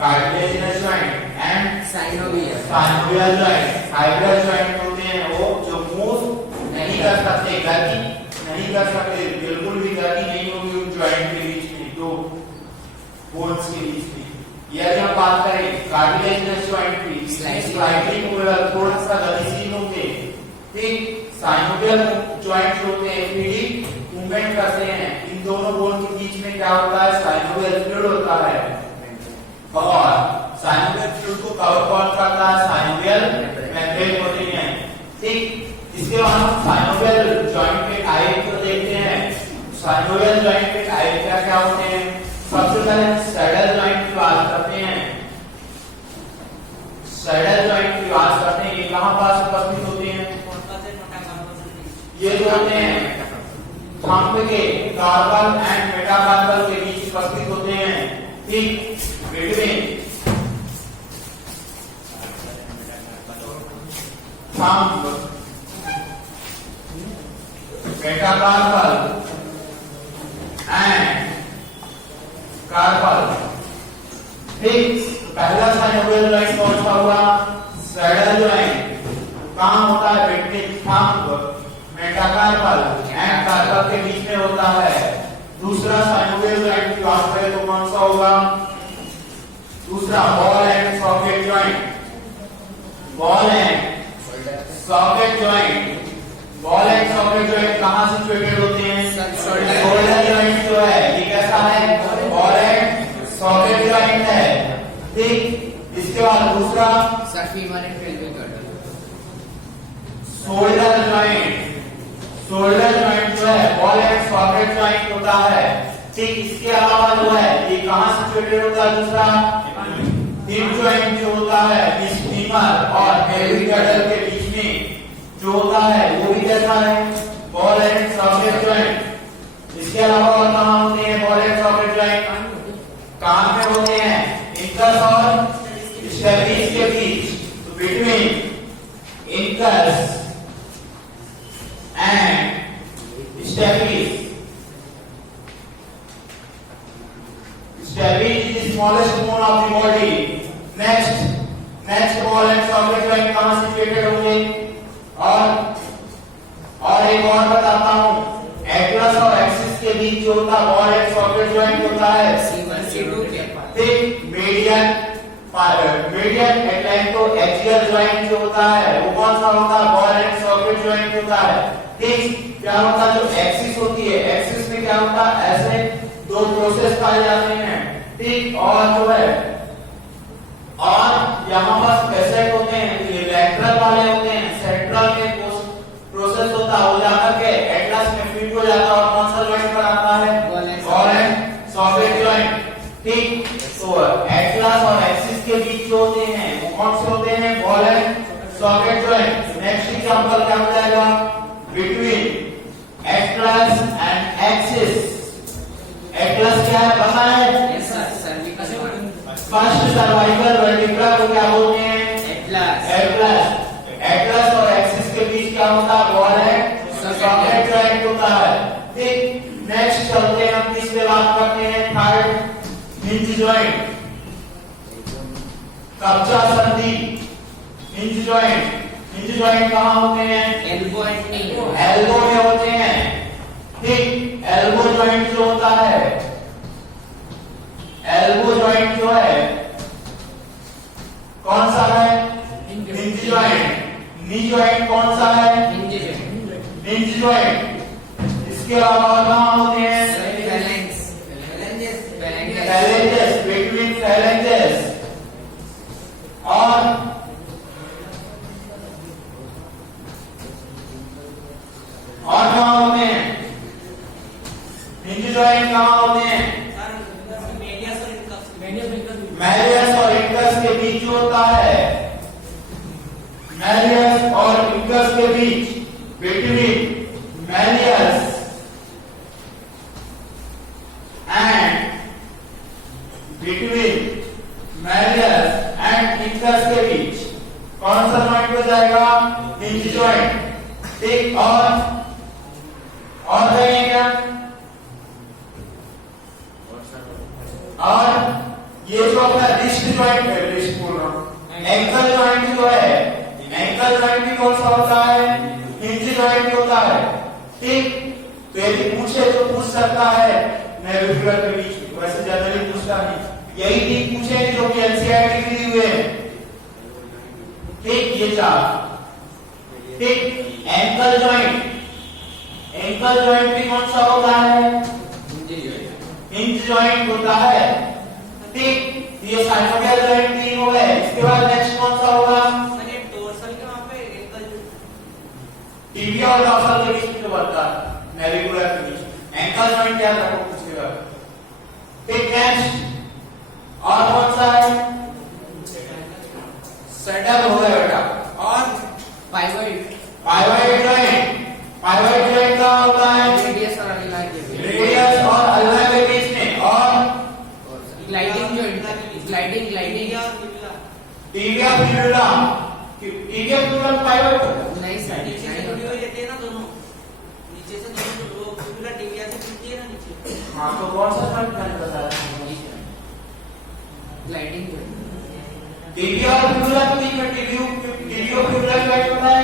Cartilaginous joint and synovial joint. Hybrid joint होते हैं वो जो मूव नहीं कर सकते, गति नहीं कर सकते, बिल्कुल भी गति नहीं होगी उन जॉइंट के बीच में, दो बोन्स के बीच में। यदि हम बात करें कार्टिलेजिनस जॉइंट की, स्लाइडली मूवेबल, थोड़ा सा गतिशील होंगे। ठीक, साइनोवियल जॉइंट होते हैं फ्रीली मूवमेंट करते हैं। इन दोनों बोन के बीच में क्या होता है, साइनोवियल फ्लूइड होता है और साइनोवियल फ्लूइड को कवर कौन करता है, साइनोवियल मेम्ब्रेन होते हैं। ठीक, इसके बाद हम साइनोवियल जॉइंट के टाइप को देखते हैं। साइनोवियल जॉइंट के टाइप क्या क्या होते हैं। सबसे पहले सैडल जॉइंट की बात करते हैं। सैडल जॉइंट की बात करते हैं, ये कहां पास उपस्थित होते हैं, ये जो होते हैं थंब के कार्पल एंड मेटाकार्पल के बीच उपस्थित होते हैं। ठीक, between thumb, metacarpal and carpal. ठीक, पहला साइनोवियल जॉइंट कौन सा हुआ, सैडल जॉइंट। कहां होता है, between thumb, metacarpal and carpal के बीच में होता है। दूसरा साइनोवियल जॉइंट की बात करें तो कौन सा होगा, दूसरा ball and socket joint. Ball and socket joint, ball and socket joint कहां सिचुएटेड होते हैं, शोल्डर जॉइंट जो है ये कैसा है, बॉल एंड सॉकेट जॉइंट है। ठीक, इसके बाद दूसरा femur and pelvic girdle, shoulder joint. Shoulder joint जो है बॉल एंड सॉकेट जॉइंट होता है। ठीक, इसके अलावा जो है ये कहां सिचुएटेड होता है, दूसरा हिप जॉइंट जो होता है इस फीमर और पेल्विक गर्डल के बीच में जो होता है वो भी कैसा है, बॉल एंड सॉकेट जॉइंट। इसके अलावा और कहां होते हैं बॉल एंड सॉकेट जॉइंट, कान में होते हैं, इंकस और स्टेपिस के बीच। तो between incus and stapes, stapes is the smallest bone of the body. Next ball and socket joint कहां सिचुएटेड होंगे, और एक और बताता हूं, एटलस और एक्सिस के बीच जो होता है बॉल एंड सॉकेट जॉइंट होता है C1 C2 के पास। ठीक, मीडियन एटलैंटो एक्सियल जॉइंट जो होता है वो कौन सा होता है, बॉल एंड सॉकेट जॉइंट होता है। ठीक, क्या होता है, जो एक्सिस होती है, एक्सिस में क्या होता है, ऐसे दो प्रोसेस पाए जाते हैं। ठीक, और जो है और यहाँ पर फेसेट होते हैं, ये लैटरल वाले होते हैं, सेंट्रल में प्रोसेस होता है, हो जाकर के एटलस में फिट हो जाता है और कौन सा जॉइंट पर आता है, बॉल एंड सॉकेट जॉइंट। ठीक, तो एटलस और एक्सिस के बीच जो होते हैं वो कौन से होते हैं, ball and socket joint. Next example क्या हो जाएगा, between Atlas and axis. Atlas क्या है पता है, yes sir, cervical first cervical vertebra को क्या बोलते हैं, एटलस। एटलस और एक्सिस के बीच क्या होता है, बॉल एंड सॉकेट जॉइंट होता है। ठीक, नेक्स्ट चलते हैं हम किस पे बात करते हैं, थर्ड हिंज जॉइंट, कब्जा संधि। हिंज जॉइंट, हिंज जॉइंट कहां होते हैं, एल्बो एंड नी, एल्बो में होते हैं। ठीक, एल्बो जॉइंट जो होता है, एल्बो जॉइंट जो है कौन सा है, हिंज जॉइंट। नी जॉइंट कौन सा है, हिंज जॉइंट। इसके अलावा कहां होते हैं, फैलेंजेस, बिटवीन फैलेंजेस। और कहां होते हैं, हिंज जॉइंट कहां होते हैं, मैलियस और इंकस के बीच जो होता है, मैलियस और इंकस के बीच, बिटवीन मैलियस एंड इंकस के बीच कौन सा जॉइंट हो जाएगा, हिंज जॉइंट। ठीक, और कहिए क्या, और ये जो अपना रिस्ट जॉइंट है, रिस्ट बोल रहा हूँ, एंकल जॉइंट जो है, एंकल जॉइंट भी कौन सा होता है? हिंज जॉइंट होता है। ठीक, तो यदि पूछे तो पूछ सकता है नेविकुलर के बीच में, वैसे जनरली पूछता नहीं। यही तीन पूछे जो कि एनसीईआरटी के लिए हुए हैं। ठीक, ये चार। ठीक, एंकल जॉइंट, एंकल जॉइंट भी कौन सा होता है? हिंज जॉइंट होता है। ठीक, ये साइनोवियल जॉइंट तीन हो गए। इसके बाद नेक्स्ट कौन सा होगा? डोर्सल के वहां पे एंकल टिबिया और डॉर्सल के बीच में जो बनता है, नेविकुलर के बीच, एंकल जॉइंट याद रखो पूछेगा। ठीक, नेक्स्ट और कौन सा है? सेटल हो गया बेटा। और पाइवोइड, पाइवोइड जॉइंट, पाइवोइड जॉइंट का होता है रेडियस और अल्ना के बीच, रेडियस और अल्ना के बीच में। और gliding joint, gliding tibia fibula, tibia fibula pivot नहीं सर, नीचे से जुड़ी हुई रहती है ना दोनों, नीचे से दोनों वो फिब्युला टिबिया से जुड़ती है ना नीचे। हाँ, तो कौन सा जॉइंट मैंने बताया? Gliding joint. टिबिया और फिब्युला के बीच में टिबियो फिब्युला जॉइंट होता है।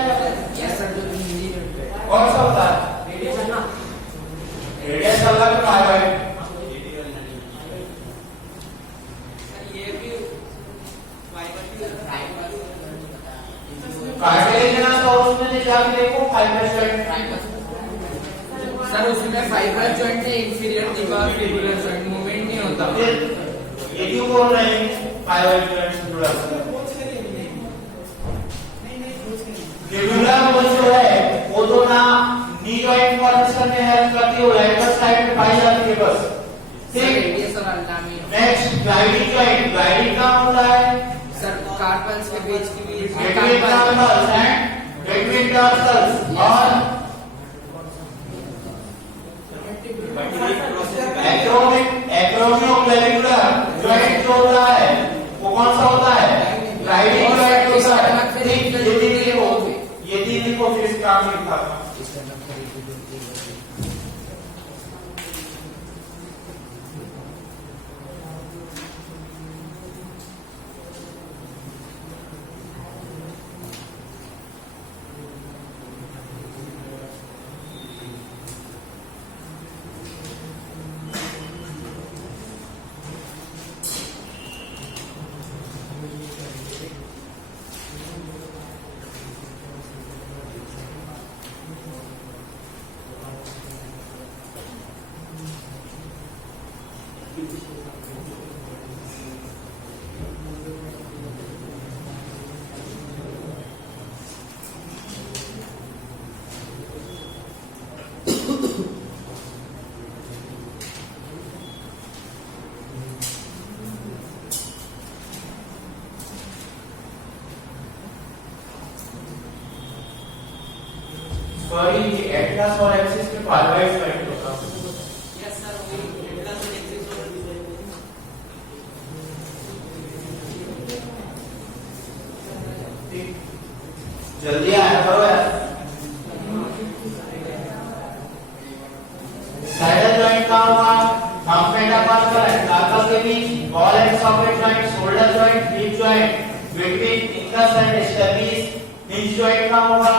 यस सर, जो हिंदी जॉइंट है। कौन सा होता है? रेडियस है ना, रेडियस अल्ना के पाइवोइड। ये भी कार्टिलेजिनस और उसमें जाके देखो फाइब्रस जॉइंट। सर उसमें फाइबर जॉइंट है, इंफीरियर दीवार फिब्युलर जॉइंट मूवमेंट नहीं होता। फिर ये क्यों बोल रहे हैं फाइब्रस जॉइंट से जुड़ा? फिब्युला वो जो है वो तो ना नी जॉइंट फॉर्मेशन में हेल्प करती है, राइट साइड में पाई जाती है बस। ठीक, रेडियस और अल्ना में। नेक्स्ट ग्लाइडिंग जॉइंट, ग्लाइडिंग का होता है सर कार्पल्स के बीच की between dorsals and between dorsals। और एक्रोमियोक्लेविकुलर जॉइंट जो होता है वो कौन सा होता है? ग्लाइडिंग जॉइंट होता है। ये तीन देखो फिर इसका काम लिखा था। सॉरी, ये एटलस और एक्सिस के पार्टवाइज जॉइंट होता है। यस सर, वही एटलस और एक्सिस और ठीक, जल्दी आया करो यार। साइडल जॉइंट का होगा थंब मेटाकार्पल एंड कार्पल के बीच, ball and socket joint, shoulder joint, hip joint, between incus and stapes. Hinge joint का होगा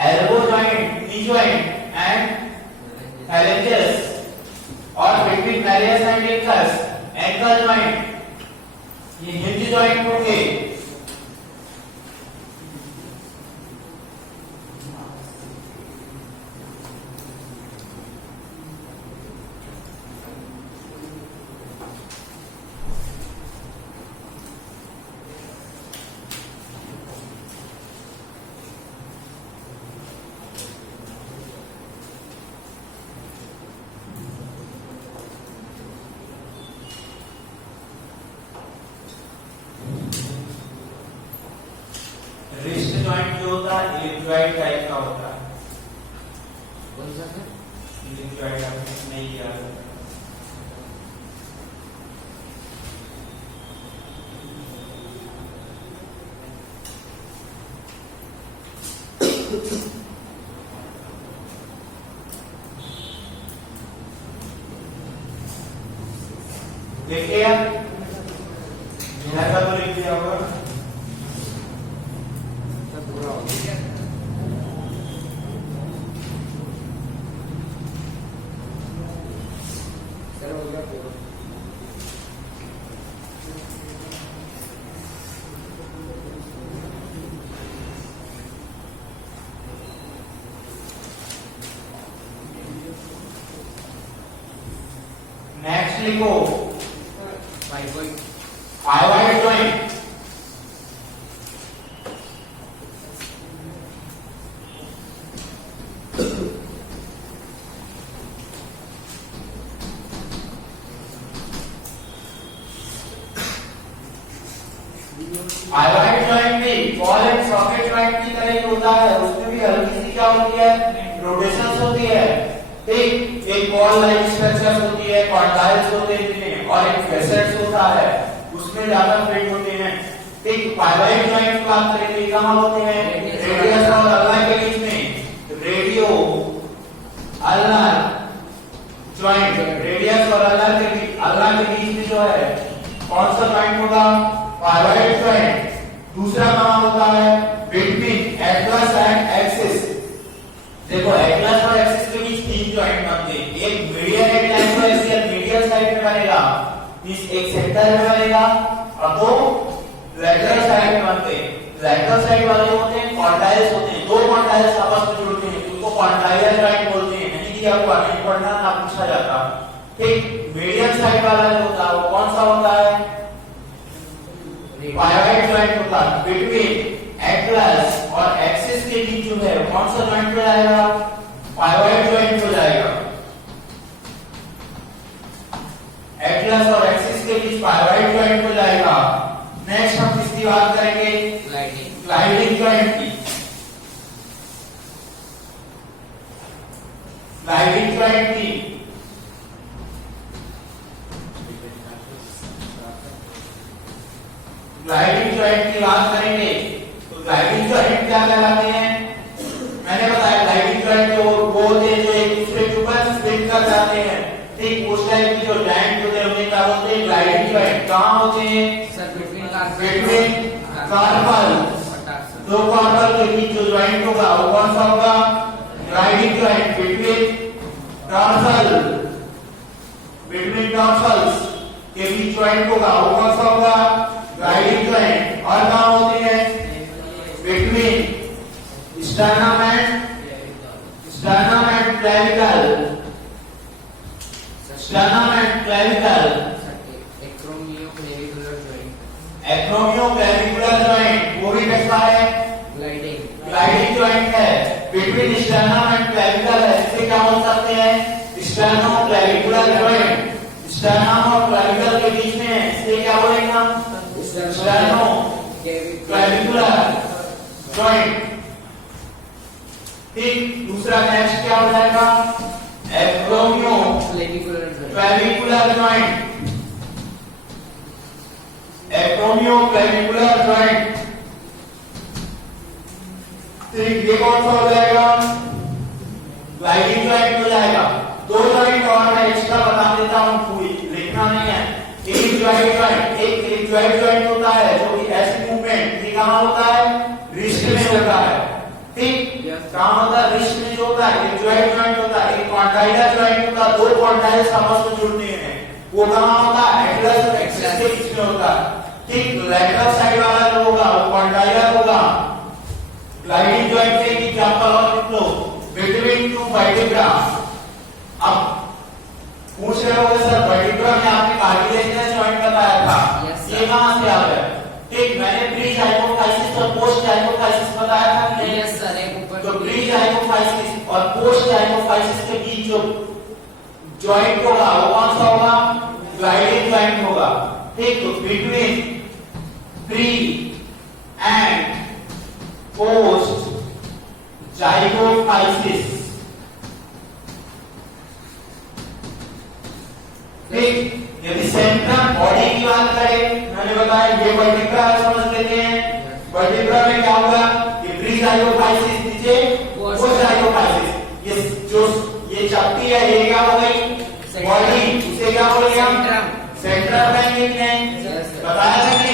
elbow joint, knee joint and phalanges। और between malleus and incus, ankle joint, ये hinge joint होंगे। Wrist joint जो होता है लिप जॉइंट टाइप का होता है। कौन सा सर? लिप जॉइंट आपने नहीं किया है। देखिए ऐसा तो लिख दिया होगा। पूरा हो गया। चलो हो गया पूरा। नेक्स्ट लिखो 5.5 फाइवाइड जॉइंट। फाइवाइड जॉइंट भी बॉल एंड सॉकेट जॉइंट की तरह ही होता है, उसमें भी हल्की सी क्या होती है, रोटेशंस होती है। ठीक, एक बॉल लाइक स्ट्रक्चर होती है, कॉन्डाइल्स होते हैं और एक फेसेट्स होता है, उसमें ज्यादा फिट होते हैं। ठीक, फाइवाइड जॉइंट की बात करेंगे कहां होते हैं, रेडियस और अल्नार के बीच में। रेडियो अल्नार जॉइंट, रेडियस और अल्नार के बीच, अल्नार के बीच में जो है कौन सा जॉइंट होगा, फाइवाइड जॉइंट। दूसरा कहां होता है, बिटवीन एटलस एंड एक्सिस। देखो एटलस और एक्सिस के बीच तीन जॉइंट बनते हैं, एक मीडियन एटलस और एक्सिस मीडियल साइड में बनेगा, इस एक सेंटर में बनेगा और दो लैटरल साइड में बनते हैं। लैटरल साइड वाले होते हैं कॉन्डाइल्स होते हैं, दो कॉन्डाइल्स आपस में जुड़ते हैं, उनको कॉन्डाइल जॉइंट बोलते हैं। नहीं कि आपको आगे पढ़ना ना पूछा जाता। ठीक, मीडियम साइड वाला जो होता है वो कौन सा होता है, फाइवाइड जॉइंट होता है। बिटवीन एटलस और एक्सिस के बीच जो है कौन सा जॉइंट हो जाएगा, फाइवाइड जॉइंट हो जाएगा। एटलस और एक्सिस के बीच फाइवाइड जॉइंट हो जाएगा। नेक्स्ट हम किसकी बात करेंगे, ग्लाइडिंग जॉइंट की। ग्लाइडिंग जॉइंट की ग्लाइडिंग जॉइंट की बात करेंगे तो ग्लाइडिंग जॉइंट क्या कहलाते हैं, मैंने बताया ग्लाइडिंग जॉइंट जो वो होते हैं जो एक दूसरे के ऊपर स्लिप कर जाते हैं। ठीक, उस टाइप की जो जॉइंट होते हैं उन्हें क्या बोलते हैं, ग्लाइडिंग जॉइंट। कहां होते हैं सर, बिटवीन कार्पल, दो कार्पल के बीच जो जॉइंट होगा वो कौन सा होगा, ग्लाइडिंग जॉइंट। बिटवीन टॉर्सल्स के बीच जॉइंट होगा वो कौन सा होगा, ग्लाइडिंग जॉइंट। और कहां होते हैं, between sternum and clavicle, sternum and clavicle, acromioclavicular joint, वो भी कैसा है, ग्लाइडिंग जॉइंट है। बिटवीन स्टर्नम एंड क्लेविकल है, इसे क्या बोल सकते हैं, स्टर्नोक्लेविकुलर जॉइंट। स्टर्नम और क्लेविकल के बीच में इसे क्या बोलेंगे, स्टर्नोक्लेविकुलर जॉइंट। ठीक, दूसरा नेक्स्ट क्या हो जाएगा, एक्रोमियोक्लेविकुलर जॉइंट। Acromioclavicular joint. ठीक, ये कौन सा हो जाएगा, ग्लाइडिंग जॉइंट हो जाएगा। दो जॉइंट और मैं एक्स्ट्रा बता देता हूं, पूरी लिखना नहीं है। एक जॉइंट होता है जो कि ऐसी मूवमेंट, ये कहां होता है, रिस्ट में होता है। ठीक, कहां होता है, रिस्ट में जो होता है एक जॉइंट होता है, एक कॉन्डाइलर जॉइंट होता है, दो कॉन्डाइल्स आपस में जुड़ते हैं, वो कहां होता है, एटलस और एक्सिस के बीच में होता है। ठीक, लैटरल साइड वाला जो होगा वो कॉन्डाइलर होगा। ग्लाइडिंग जॉइंट के एग्जांपल और लिख लो, बिटवीन टू वर्टिब्रा। अब पूछ रहे होगे सर वर्टिब्रा में आपने कार्टिलेजिनस जॉइंट बताया था, ये कहां से आ गया। ठीक, मैंने प्री जाइगोफाइसिस और पोस्ट जाइगोफाइसिस बताया था कि नहीं, यस सर, एक ऊपर तो प्री जाइगोफाइसिस और पोस्ट जाइगोफाइसिस के बीच जो जॉइंट होगा वो कौन सा होगा, ग्लाइडिंग जॉइंट होगा। ठीक, तो बिटवीन प्री एंड पोस्ट जाइगोफाइसिस। ठीक, यदि सेंट्रम बॉडी की बात करें, मैंने बताया ये वर्टिब्रा समझ लेते हैं। वर्टिब्रा में क्या होगा, ये प्री जाइगोफाइसिस नीचे पोस्ट जाइगोफाइसिस। ये चपटी है, ये क्या हो गई, बॉडी, इसे क्या बोलेंगे हम, सेंट्रम कहेंगे कि नहीं, बताया था कि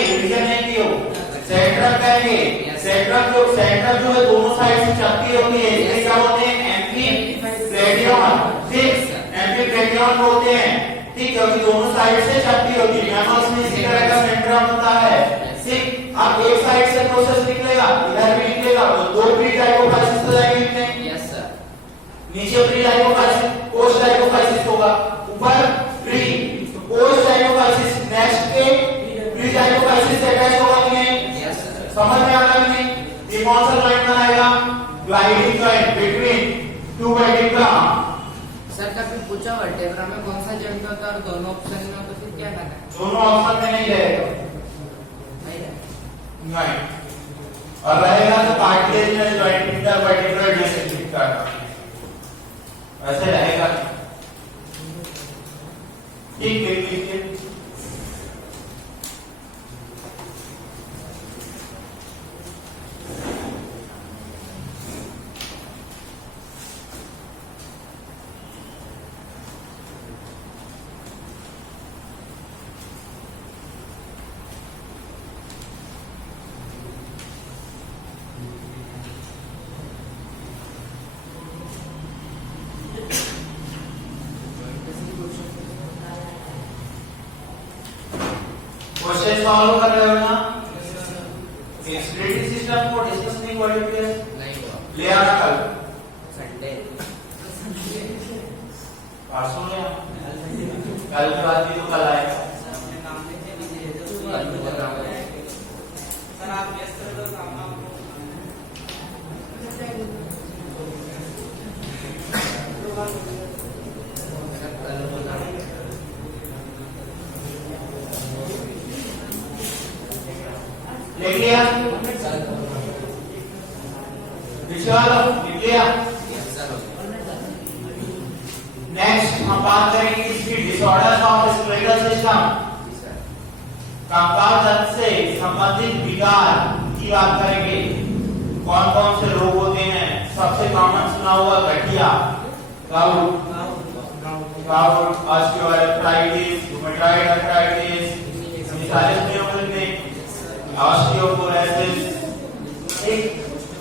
सेंट्रम कहेंगे। सेंट्रम जो है दोनों साइड से चपटी होती है, इसलिए क्या होते हैं? एम्फीफ्लेडियन। ठीक, एम्फीफ्लेडियन होते हैं, ठीक, क्योंकि दोनों साइड से चपटी होती है। मैमल्स में इसी तरह का सेंट्रम होता है। ठीक, अब एक साइड से प्रोसेस निकलेगा, इधर भी निकलेगा, तो दो प्री जाइगोफाइसिस हो जाएंगे कितने? Yes sir. नीचे प्री जाइगोफाइसिस, पोस्ट जाइगोफाइसिस होगा, ऊपर प्री पोस्ट जाइगोफाइसिस, नेक्स्ट के प्री जाइगोफाइसिस से अटैच होगा कि नहीं? Yes sir. समझ में आ रहा है नहीं? ये कौन सा जॉइंट बनाएगा? Gliding joint between two vertebra. Sir कभी पूछा वर्टेब्रा में कौन सा जॉइंट होता है और दोनों ऑप्शन में हो तो फिर क्या करना है? दोनों ऑप्शन में नहीं रहेगा, नहीं है। नहीं, और रहेगा तो कार्टिलेजिनस जॉइंट, इंटरवर्टिब्रल डिस्क का, ऐसे रहेगा। ठीक है, ठीक है। क्वेश्चन सॉल्व कर रहे हो ना? एक्सप्लेनेटरी सिस्टम को डिस्कस नहीं हुआ है, नहीं हुआ। ले आना कल, संडे। परसों ले आना, कल के बाद भी तो कल आएगा। सर आप व्यस्त रहो तो काम आपको लिख लिया? लिख लिया? नेक्स्ट हम बात करेंगे इसकी डिसऑर्डर्स ऑफ स्केलेटल सिस्टम, कंकाल तंत्र से संबंधित विकार की बात करेंगे। कौन कौन से रोग होते हैं? सबसे कॉमन सुना हुआ गठिया, gout, osteoarthritis, rheumatoid arthritis, missile में ऑस्टियोपोरोसिस। ठीक,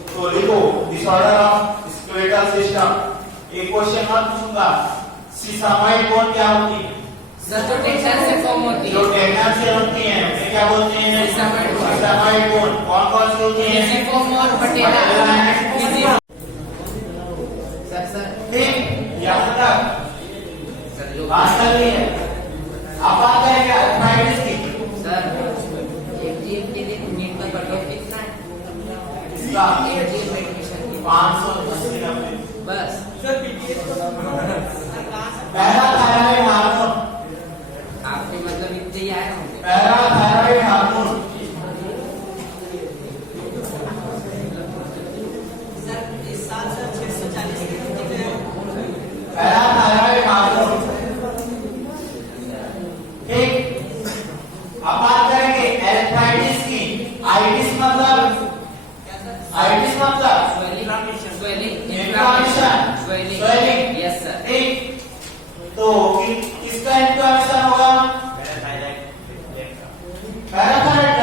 तो लिखो डिसऑर्डर ऑफ स्केलेटल सिस्टम। एक क्वेश्चन मत पूछूंगा, सीसामाइड बोन क्या होती है? सर जो टेंशन से फॉर्म होती है, जो टेंडन से होती है उन्हें क्या बोलते हैं? सीसामाइड बोन। सीसामाइड बोन। कौन कौन सी होती है? क्रिसिफॉर्म और पटेला। सर ठीक, यहाँ तक सर जो बात कर ली है। अब बात करेंगे आर्थराइटिस की। सर एक जीव के लिए नीट का कट ऑफ कितना है? इसका एक जीव मेडिकेशन की 580 बस। सर पीटीएस को सर कहां से पैराथायरॉइड हार्मोन, आपके मतलब इतने ही आए होंगे। पैराथायरॉइड हार्मोन, सर इस साल सर 640 के कितने हैं? Parathyroid hormone. ठीक, अब बात करेंगे एर्थराइटिस की। आइटिस मतलब, क्या सर? आइटिस मतलब swelling, inflammation, swelling. Yes sir. ठीक, तो किसका इन्फ्लेमेशन होगा? पैराथायरॉइड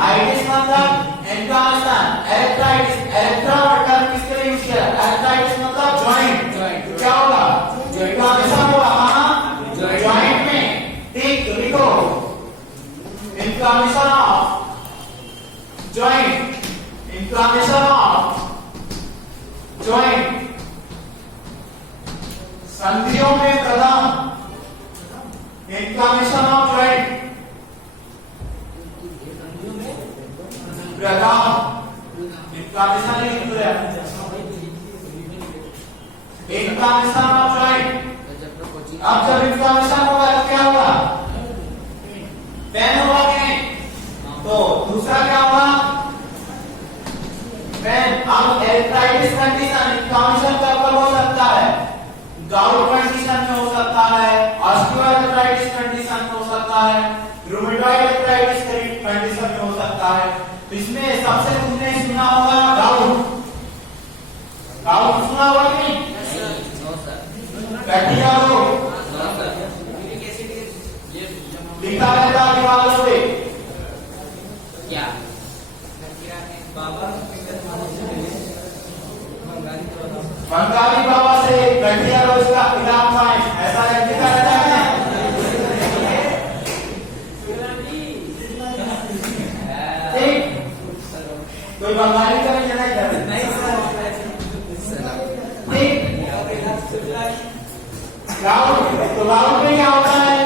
आइटिस मतलब इन्फ्लेमेशन, एर्थराइटिस, एरेथ्रा वर्ड किसके लिए यूज किया? एर्थराइटिस मतलब जॉइंट, क्या होगा? इन्फ्लेमेशन होगा कहां? जॉइंट में। ठीक, तो लिखो inflammation of joint, inflammation of joint, संधियों में प्रदान, इन्फ्लेमेशन ऑफ जॉइंट, प्रदान, इन्फ्लेमेशन लिख दो यार, इन्फ्लेमेशन ऑफ जॉइंट। अब जब इन्फ्लेमेशन होगा तो क्या होगा? पेन होगा कि नहीं? तो दूसरा क्या होगा? पेन। अब एर्थराइटिस कंडीशन इन्फ्लेमेशन कब हो सकता है? गाउट कंडीशन में हो सकता है, ऑस्टियोआर्थराइटिस कंडीशन में हो सकता है, रूमेटॉइड आर्थराइटिस कंडीशन में हो सकता है। तो इसमें सबसे तुमने सुना होगा गाउट, गाउट सुना होगा कि नहीं? No sir. गठिया रोग, यूरिक एसिड ये लिखा रहता है दीवारों पे। क्या बंगाली बाबा से गठिया रोज का इनाम पाए, ऐसा लिखा रहता है। ठीक, कोई बंगाली का नहीं जाना इधर। ठीक, गाउट, तो गाउट में क्या होता है?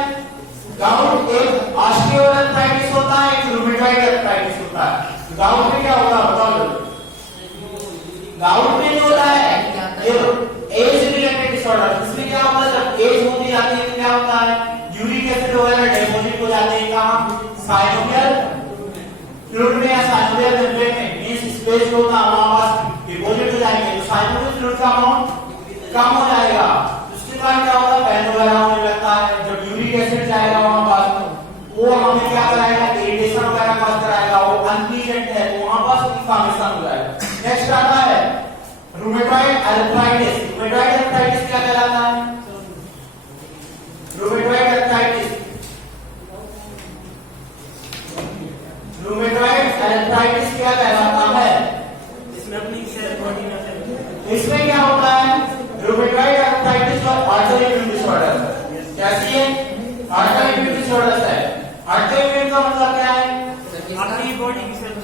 गाउट एक ऑस्टियोआर्थराइटिस होता है, एक रूमेटॉइड आर्थराइटिस होता है। गाउट में क्या होता है बताओ? गाउट में जो होता है ये एज रिलेटेड डिसऑर्डर। इसमें क्या होता है जब एज होती जाती है तो क्या होता है? यूरिक एसिड वगैरह डिपॉजिट हो जाते हैं कहां? साइनोवियल फ्लूइड में या साइनोवियल मेम्ब्रेन में, मींस स्पेस जो होता है वहां पास डिपॉजिट हो जाएंगे, तो साइनोवियल फ्लूइड का अमाउंट कम हो जाएगा। उसके बाद क्या होता है? पेन वगैरह होने लगता है। जब यूरिक एसिड जाएगा वहां पास वो हमें क्या कराएगा? इरिटेशन वगैरह पास कराएगा, वो अनप्लीजेंट है तो वहां पास इन्फ्लेमेशन हो जाएगा। नेक्स्ट आता है रूमेटॉइड आर्थराइटिस। रूमेटॉइड आर्थराइटिस क्या कहलाता है? रूमेटॉइड आर्थराइटिस, रूमेटॉइड आर्थराइटिस क्या कहलाता है? इसमें अपनी सेल बॉडी में इसमें क्या होता है? रूमेटॉइड आर्थराइटिस और ऑटोइम्यून डिसऑर्डर कैसी है? ऑटोइम्यून डिसऑर्डर है। ऑटोइम्यून का मतलब क्या है? अपनी बॉडी की सेल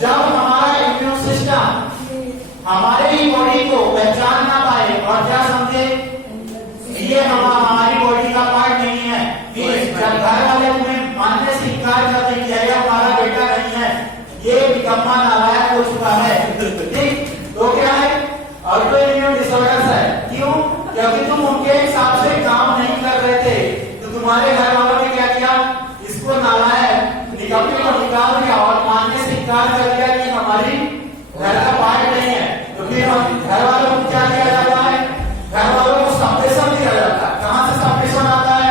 जब हमारा इम्यून सिस्टम हमारे ही बॉडी को पहचान ना पाए और क्या समझे ये हमारी बॉडी का पार्ट नहीं है, जब घर वाले तुम्हें मानने से इनकार कर दें कि ये हमारा बेटा नहीं है, ये निकम्मा नालायक हो चुका है। ठीक, तो क्या है? ऑटोइम्यून डिसऑर्डर्स है। क्यों? क्योंकि तुम उनके हिसाब से काम नहीं कर रहे थे, तो तुम्हारे घर वालों ने क्या किया? इसको नालायक निकम्मे को निकाल दिया और मानने से इनकार कर दिया कि हमारी घर का पार्ट नहीं है। तो फिर हम घर वालों को क्या किया जाता है? घर वालों को सप्रेशन दिया जाता है। कहां से सप्रेशन आता है?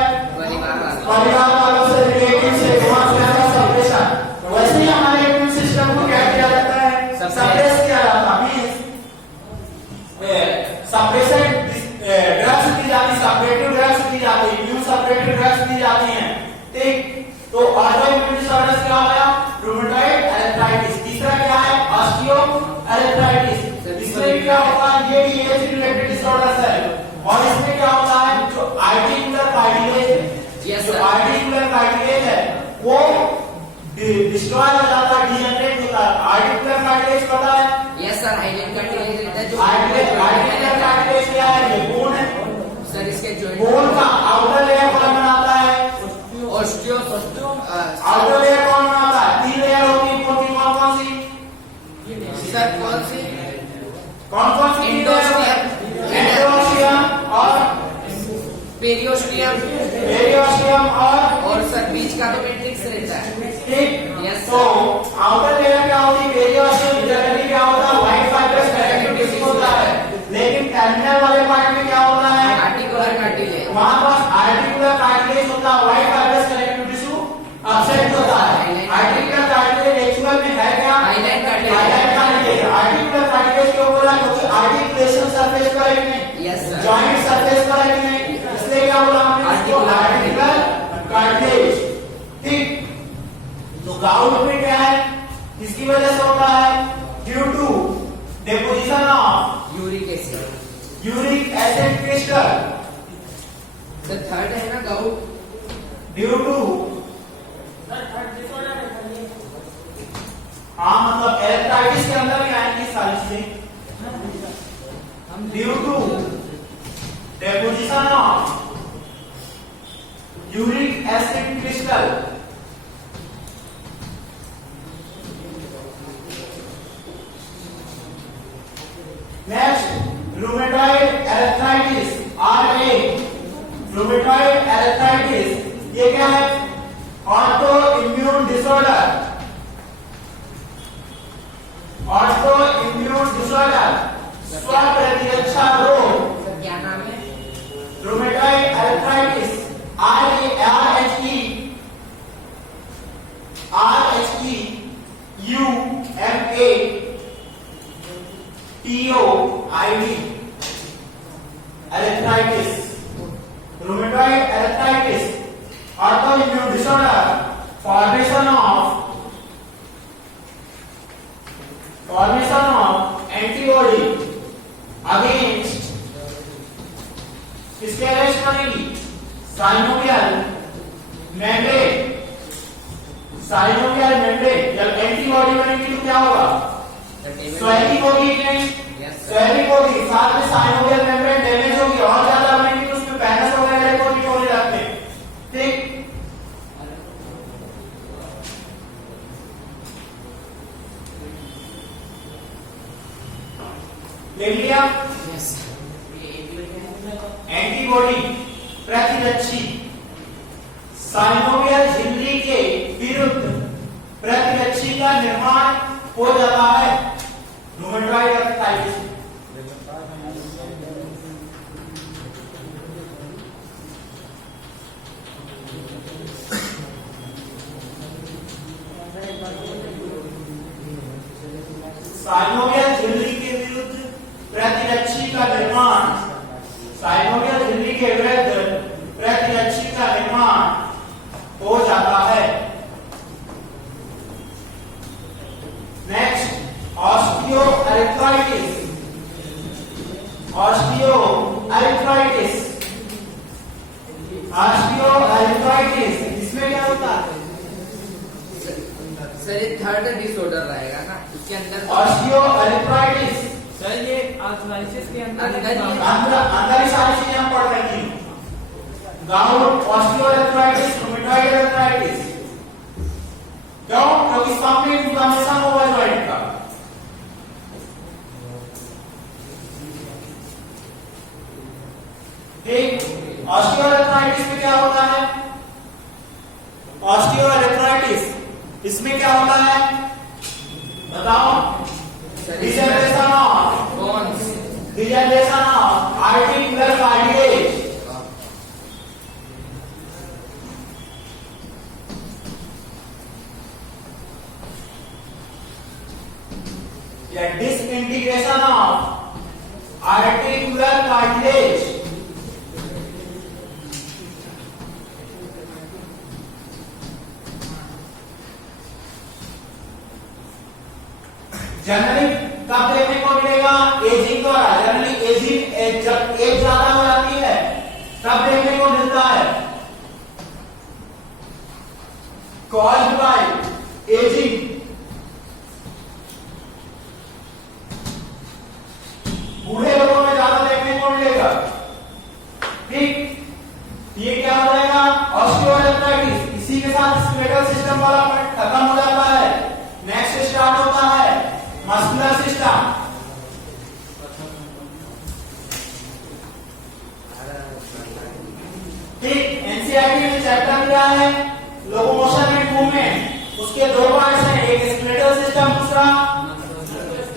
परिवार वालों से, रिलेटिव से, वहां से आता है सप्रेशन। वैसे ही हमारे इम्यून सिस्टम को क्या किया जाता है? सप्रेस किया जाता है। मींस सप्रेशन ड्रग्स दी जाती, सपरेटिव ड्रग्स दी जाती, इम्यून सपरेटिव ड्रग्स दी जाती हैं। ठीक, तो ऑटोइम्यून डिसऑर्डर्स क्या होगा? Rheumatoid arthritis. तीसरा क्या है? ऑस्टियोआर्थराइटिस। इसमें क्या होता है? ये भी एज रिलेटेड डिसऑर्डर्स है। और इसमें क्या होता है? जो आर्टिकुलर कार्टिलेज, जो आर्टिकुलर कार्टिलेज है वो डिस्ट्रॉय हो जाता है, डिजेनरेट होता है। आर्टिकुलर कार्टिलेज पता है? यस सर, हाइलाइट कार्टिलेज रहता है जो आर्टिकुलर कार्टिलेज क्या है? ये बोन है सर, इसके जॉइंट बोन का आउटर लेयर कौन बनाता है? ऑस्टियो आउटर लेयर कौन बनाता है? 3 लेयर होती है बोन की। कौन कौन सी? सर कौन सी? कौन कौन सी? एंडोस्टियम और पेरियोस्टियम और सर बीच का तो मैट्रिक्स रहता है। ठीक, यस तो आउटर लेयर क्या होती है? पेरियोस्टियम। जनरली क्या होता है? व्हाइट फाइब्रस कनेक्टिव टिश्यू होता है। लेकिन टर्मिनल वाले पार्ट में क्या होता है? Articular cartilage. वहां पास आर्टिकुलर कार्टिलेज होता है, white fibrous connective tissue absent होता है। आर्टिकुलर कार्टिलेज एक्चुअल में है क्या? Highlight cartilage. Highlight cartilage. Articular cartilage क्यों बोला? क्योंकि आर्टिकुलेशन सरफेस पर है कि नहीं? Yes sir. जॉइंट सरफेस पर है कि नहीं? इसलिए क्या बोला हमने? Articular cartilage. ठीक, तो गाउट में क्या है? किसकी वजह से होता है? Due to deposition of uric acid. Uric acid crystal. Sir third है ना गाउट? ड्यू टू, हाँ मतलब एर्थराइटिस के अंदर भी आएंगी सारी चीजें। Due to deposition of uric acid crystal. Next rheumatoid arthritis, RA। Rheumatoid arthritis ये क्या है? Autoimmune disorder. Autoimmune disorder, स्वप्रतिरक्षा रोग। क्या नाम है? Rheumatoid arthritis, RHEUMATOID arthritis. Rheumatoid arthritis auto synovial membrane, synovial membrane जब एंटीबॉडी बनेगी तो क्या होगा? स्वेलिंग होगी कि नहीं? स्वेलिंग होगी, साथ में साइनोवियल मेम्ब्रेन डैमेज होगी और ज्यादा बनेगी तो उसमें पैनस वगैरह को होने लगते हैं। ठीक, ले लिया। एंटीबॉडी प्रतिरक्षी साइनोवियल झिल्ली के विरुद्ध प्रतिरक्षी का निर्माण हो जाता है रूमेटॉइड आर्थराइटिस। साइनोवियल झिल्ली के विरुद्ध प्रतिरक्षी का निर्माण, साइनोवियल झिल्ली के विरुद्ध प्रतिरक्षी का निर्माण हो जाता है। नेक्स्ट ऑस्टियोआर्थराइटिस, ऑस्टियोआर्थराइटिस, ऑस्टियोआर्थराइटिस इसमें क्या होता है? सर ये थर्ड डिसऑर्डर रहेगा ना, इसके अंदर ऑस्टियोआर्थराइटिस सर ये आर्थराइटिस के अंदर अंदर ही सारी चीजें हम पढ़ रहे हैं। Gout, osteoarthritis, rheumatoid arthritis. क्यों? क्योंकि सामने इन्फ्लेमेशन होगा जॉइंट का। ठीक, ऑस्टियोआर्थराइटिस में क्या होता है? ऑस्टियोआर्थराइटिस इसमें क्या होता है बताओ? Degeneration of bones, degeneration of articular cartilage, या disintegration of articular cartilage. Generally कब देखने को मिलेगा? एजिंग द्वारा। जनरली एजिंग जब एज ज्यादा हो जाती है तब देखने को मिलता है। Caused by ageing. बूढ़े लोगों में ज्यादा देखने को मिलेगा। ठीक, ये क्या हो जाएगा? ऑस्टियोआर्थराइटिस। इसी के साथ स्केलेटल सिस्टम वाला खत्म हो जाता है। नेक्स्ट स्टार्ट होता है मस्कुलर सिस्टम। ठीक, एनसीईआरटी में चैप्टर दिया है लोकोमोशन एंड मूवमेंट। उसके दो पार्ट्स हैं, एक स्केलेटल सिस्टम, दूसरा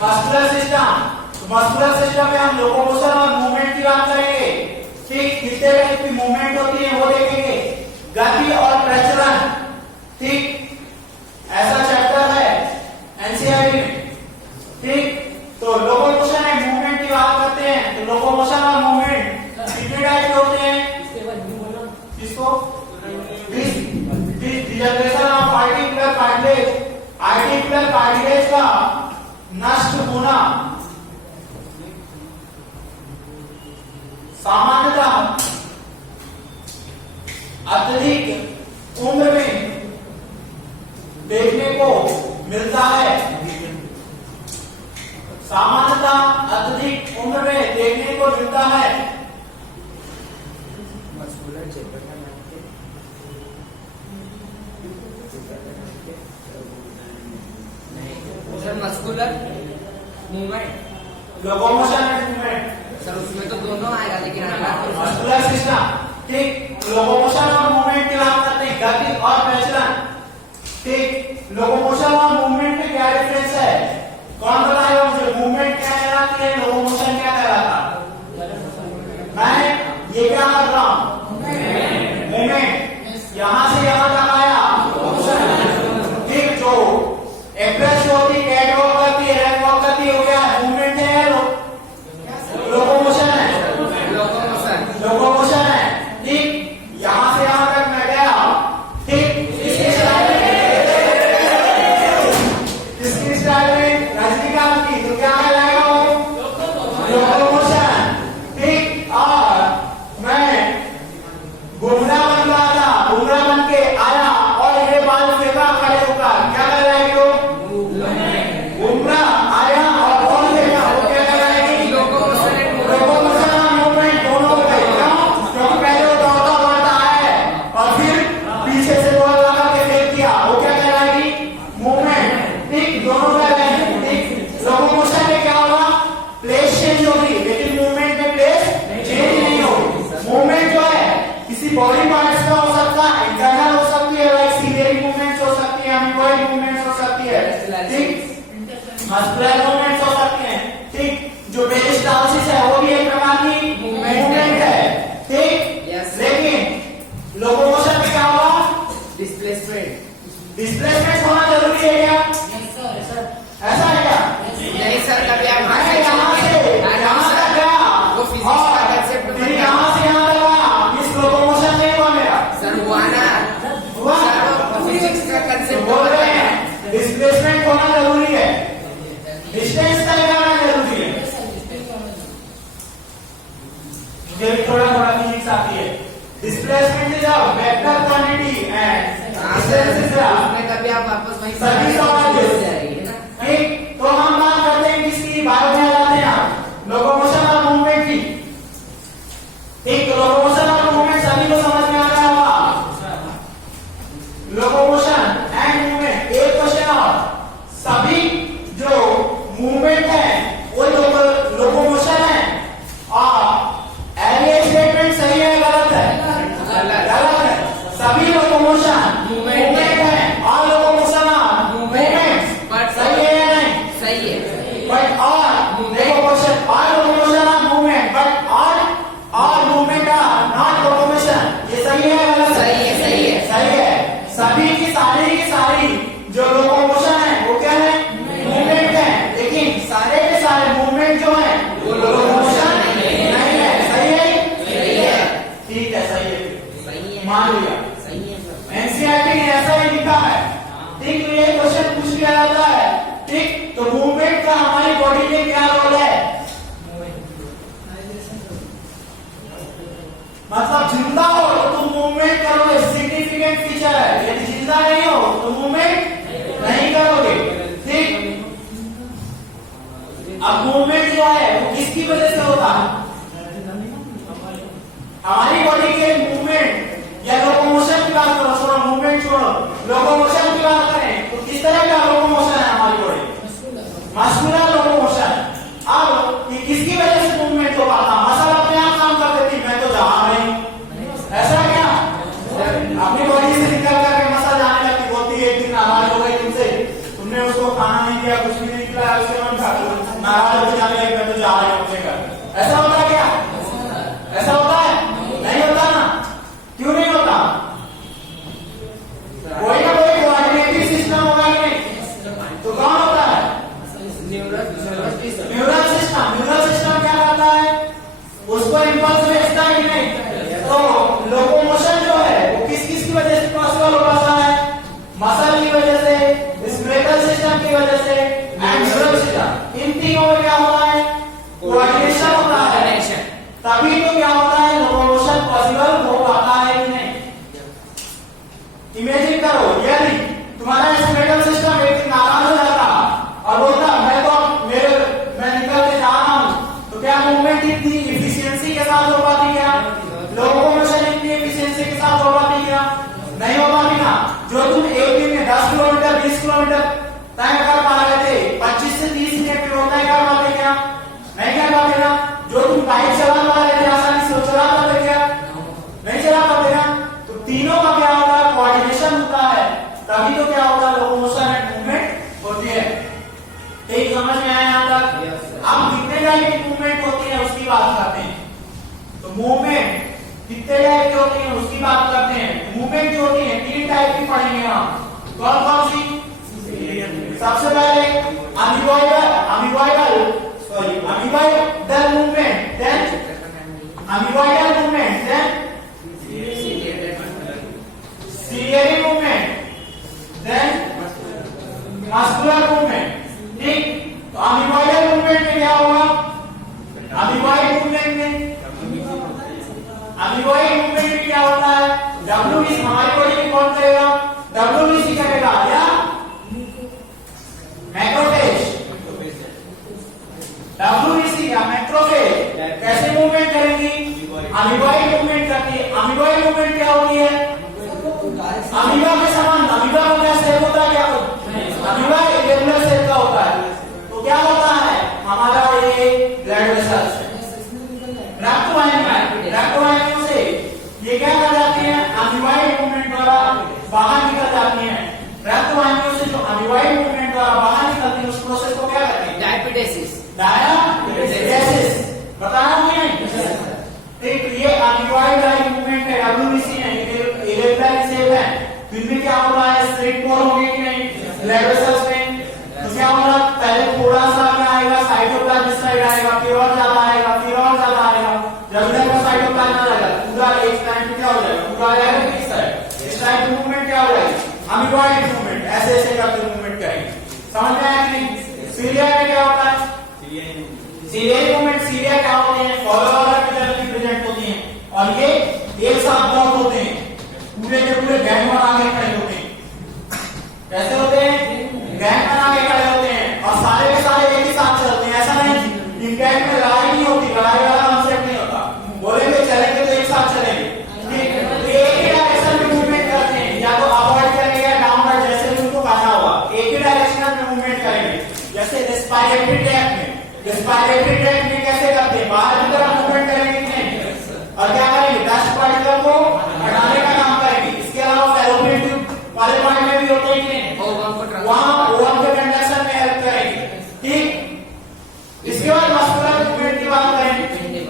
मस्कुलर सिस्टम। तो मस्कुलर सिस्टम में हम लोकोमोशन और मूवमेंट की बात करेंगे। ठीक, कितने टाइप की मूवमेंट होती है वो देखेंगे, गति और प्रचलन। ठीक, ऐसा चैप्टर है एनसीईआरटी में। ठीक, तो लोकोमोशन एंड मूवमेंट की बात करते हैं तो लोकोमोशन और मूवमेंट कितने टाइप के होते हैं? किसको? Degeneration of articular cartilage. Articular cartilage का नष्ट होना। सामान्यतः अत्यधिक उम्र में देखने को मिलता है। सामान्यतः अत्यधिक उम्र में देखने को मिलता है। Sir muscular movement, locomotion and movement. Sir उसमें तो दोनों आएगा लेकिन मस्कुलर सिस्टम। ठीक, लोकोमोशन और मूवमेंट की बात करते हैं, गति और प्रचलन। ठीक, लोकोमोशन और मूवमेंट में क्या डिफरेंस है? कौन बताएगा मुझे? मूवमेंट क्या कहलाती है, लोकोमोशन क्या कहलाता? मैं ये क्या कर रहा हूं? मूवमेंट। यहां से यहां तक आया। ठीक, जो एक्सप्रेस होती, कैट वॉक करती है, रैक वॉक करती है, हो गया मूवमेंट है, लोकोमोशन है। लोकोमोशन है। ठीक, यहां से यहां तक मैं गया। ठीक, इसकी स्टाइल में रजनीकांत की तो क्या कहलाएगा वो? पार्ट्स का हो सकता है, इंटरनल हो सकती है, लाइक सीलियरी मूवमेंट्स हो सकती है, अमीबॉइड मूवमेंट्स हो सकती है, ठीक, मस्कुलर मूवमेंट्स हो सकती हैं, ठीक, जो पेरिस्टाल्सिस है वो भी एक प्रकार की मूवमेंट है, ठीक, लेकिन लोकोमोशन में क्या होगा? डिस्प्लेसमेंट होना जरूरी है क्या? ऐसा है क्या? नहीं सर, कभी आप मैं यहाँ तक गया वो फिजिक्स का concept और फिर यहाँ से यहाँ तक आया, इस लोकोमोशन नहीं हुआ मेरा, सर हुआ ना, हुआ? सर फिजिक्स का तो कंसेप्ट बोल रहे हैं डिस्प्लेसमेंट होना जरूरी है, डिस्टेंस तय करना जरूरी है। मुझे भी थोड़ा थोड़ा फिजिक्स आती है। Displacement is a vector quantity and distance is a, उसमें कभी आप वापस वहीं सभी सवाल हो जाएगी है ना। ठीक, तो हम बात करते हैं किसकी, बायो में आते हैं आप लोकोमोशन और मूवमेंट की, ठीक, तो लोकोमोशन और मूवमेंट सभी को समझ में आ रहा होगा। लोकोमोशन एंड मूवमेंट, एक क्वेश्चन और, सभी जो मूवमेंट है वो लोकोमोशन है, और एलियन स्टेटमेंट सही है गलत है? गलत है। सभी लोकोमोशन मूवमेंट है और लोकोमोशन और मूवमेंट सही है या नहीं? सही है। बट और देखो क्वेश्चन, और लोकोमोशन और मूवमेंट, बट और मूवमेंट आर नॉट लोकोमोशन, ये सही है या गलत है? सही है, सही है। सही है। सभी की सारी जो लोकोमोशन है वो क्या है? मूवमेंट है, लेकिन सारे के सारे मूवमेंट जो है वो लोकोमोशन नहीं है। सही है? सही है। ठीक है, सही है, सही है, मान लिया। सही है सर। एनसीईआरटी ने ऐसा ही लिखा है, ठीक, तो ये क्वेश्चन पूछ लिया जाता है, ठीक, तो मूवमेंट का हमारी बॉडी में क्या रोल है? मतलब जिंदा हो तो तुम मूवमेंट करोगे, सिग्निफिकेंट फीचर है, यदि जिंदा नहीं हो तो मूवमेंट नहीं करोगे, ठीक। अब मूवमेंट जो है वो किसकी वजह से होता है? हमारी बॉडी के मूवमेंट या लोकोमोशन की बात करो, छोड़ो मूवमेंट छोड़ो, लोकोमोशन की बात करें तो किस तरह का लोकोमोशन है हमारी बॉडी? Muscular locomotion. अब ये किसकी वजह से मूवमेंट हो पाता? मसल अपने आप काम कर देती, मैं तो जहां नहीं, ऐसा क्या? अपनी बॉडी से निकल करके मसल जाने लगती, बोलती है एक दिन नाराज हो गई तुमसे, तुमने उसको खाना नहीं दिया, कुछ भी नहीं खिलाया, उसके मन खा नाराज होकर जाने लगी, मैं तो जा रही हूं अपने घर। ऐसा होता है क्या? ऐसा होता है? नहीं होता ना। क्यों नहीं होता? कोई ना कोई कोऑर्डिनेटिव सिस्टम होगा कि नहीं? तो कौन होता है? न्यूरल सिस्टम क्या करता है? उसको इंपल्स भेजता है कि नहीं? तो लोकोमोशन जो है वो किस किस की वजह से पॉसिबल हो पाता है? मसल की वजह से, स्केलेटल सिस्टम की वजह से एंड न्यूरल सिस्टम, इन तीनों में क्या होता है? कोऑर्डिनेशन होता है, तभी तो क्या होता है? लोकोमोशन पॉसिबल हो पाता है कि नहीं? इमेजिन करो, यदि तुम्हारा स्केलेटल सिस्टम एक दिन नाराज हो जाता और बोलता मैं निकल के जा रहा हूं, तो क्या मूवमेंट इतनी इफिशियंसी के साथ हो पाती क्या? लोकोमोशन इतनी इफिशियंसी के साथ हो पाती क्या? नहीं हो पाती ना। जो तुम एक दिन में 10 किलोमीटर 20 किलोमीटर तय कर पा रहे थे, 25 से 30 मिनट में तय कर पाते क्या? नहीं कर पाते ना। जो तुम बाइक चला पा रहे थे आसानी से, चला पाते क्या? नहीं चला पाते ना। तो तीनों का क्या होता है? कोऑर्डिनेशन होता है, तभी तो क्या होता है? लोकोमोशन एंड मूवमेंट होती है। ठीक, समझ में आया यहाँ तक? अब कितने टाइप की मूवमेंट होती है उसकी बात करते हैं। तो मूवमेंट कितने टाइप की होती है उसकी बात करते हैं। मूवमेंट जो होती है 3 टाइप की पढ़ेंगे हम। कौन कौन सी? सबसे पहले amoeboidal movement, then amoeboidal movement, then ciliary movement, then muscular movement. ठीक, तो अमीबॉइडल मूवमेंट में क्या होगा? अमीबॉइड मूवमेंट में क्या होता है? डब्ल्यूबीसी, हमारी बॉडी में कौन करेगा? डब्ल्यूबीसी करेगा या मैक्रोफेज? डब्ल्यूबीसी या मैक्रोफेज कैसे मूवमेंट करेंगी? अमीबॉइड मूवमेंट करती है। अमीबॉइड मूवमेंट क्या होती है? अमीबा के समान। अमीबा का क्या शेप होता है? क्या अमीबा इरेगुलर शेप का होता है। तो क्या होता है? हमारा ये ब्लड वेसल्स रक्तवाहिनियों से ये क्या कर जाती है? तो इनमें क्या हो रहा है, स्ट्रेट पोर होंगे कि नहीं ब्लड वेसल्स में। तो क्या हो रहा है, पहले थोड़ा सा क्या आएगा, साइटोप्लाज्म इस साइड आएगा, फिर और ज्यादा आएगा, फिर और ज्यादा आएगा। जब इधर का साइटोप्लाज्म आ जाएगा पूरा एक टाइम पे क्या हो जाएगा, पूरा आ जाएगा किस साइड, इस साइड मूवमेंट क्या हो जाएगी, अमीबॉइड मूवमेंट, ऐसे ऐसे करके मूवमेंट करेंगे। समझ में आया कि नहीं। सीरिया में क्या होता है, सीरिया मूवमेंट, सीरिया क्या होते हैं, फॉलोअर की तरह प्रेजेंट होती हैं और ये एक साथ ब्लॉक होते हैं, पूरे के पूरे गैंग में आगे खड़े होते हैं। कैसे होते हैं, गैंग में आगे खड़े होते हैं और सारे के सारे एक ही साथ चलते हैं। ऐसा नहीं इन गैंग में लड़ाई नहीं होती, लड़ाई वाला कॉन्सेप्ट नहीं होता। बोलेंगे चलेंगे तो एक साथ चलेंगे, एक ही डायरेक्शन में मूवमेंट करते हैं, या तो अपवर्ड करेंगे या डाउनवर्ड, जैसे भी उनको कहना होगा, एक ही डायरेक्शन में मूवमेंट करेंगे। जैसे रेस्पिरेटरी ट्रैक में, रेस्पिरेटरी ट्रैक में कैसे करते हैं, बाहर की तरफ मूवमेंट करेंगे कि नहीं, और क्या करेंगे, डस्ट पार्टिकल को हटाने का काम करेंगे। इसके अलावा फैलोपियन ट्यूब वाले पार्ट में भी होते हैं कि नहीं, वहां ओवम के कंडक्शन में हेल्प करेंगे। ठीक, इसके बाद मस्कुलर मूवमेंट की बात करेंगे।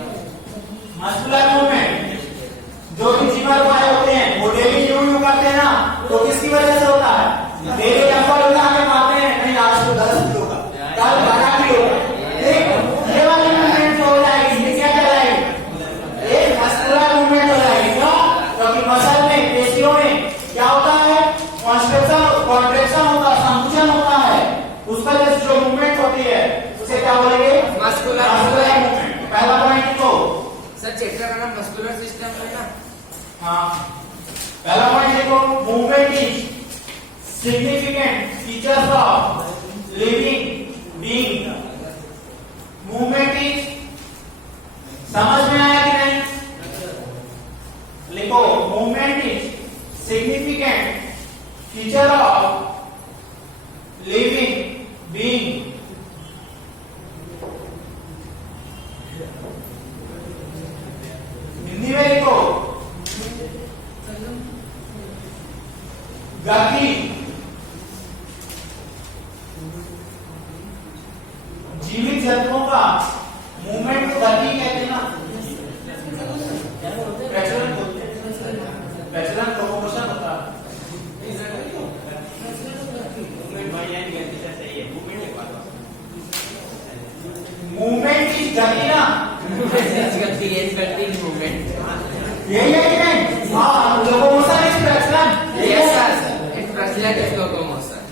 मस्कुलर मूवमेंट जो भी जीवर वाले होते हैं वो डेली यूज करते हैं ना, तो किसकी वजह से होता है, डेली डंबल उठा के मारते हैं, नहीं आज तो 10 किलो का, कल 12 किलो का। ठीक, ये वाली मूवमेंट हो जाएगी, ये क्या कहलाएगी, एक मस्कुलर मूवमेंट हो जाएगी। क्यों, क्योंकि मसल में, पेशियों में क्या होता है, कॉन्ट्रैक्शन होता है, संकुचन होता है, उसका जो मूवमेंट होती है उसे क्या बोलेंगे, मस्कुलर मूवमेंट। पहला पॉइंट लिखो सर, चैप्टर का नाम मस्कुलर सिस्टम है ना। हाँ, पहला पॉइंट लिखो, movement is significant features of living being. Movement is, समझ में आया कि नहीं, लिखो movement is significant feature of living being. Hindi में लिखो, गति जीवित जंतुओं का मूवमेंट को गति कहते हैं ना, प्रचलन बोलते हैं, प्रचलन लोकोमोशन होता है। मूवमेंट की गति ना, गति मूवमेंट, यही है कि नहीं, हाँ, लोकोमोशन इज प्रचलन। yes sir, it translates locomotion,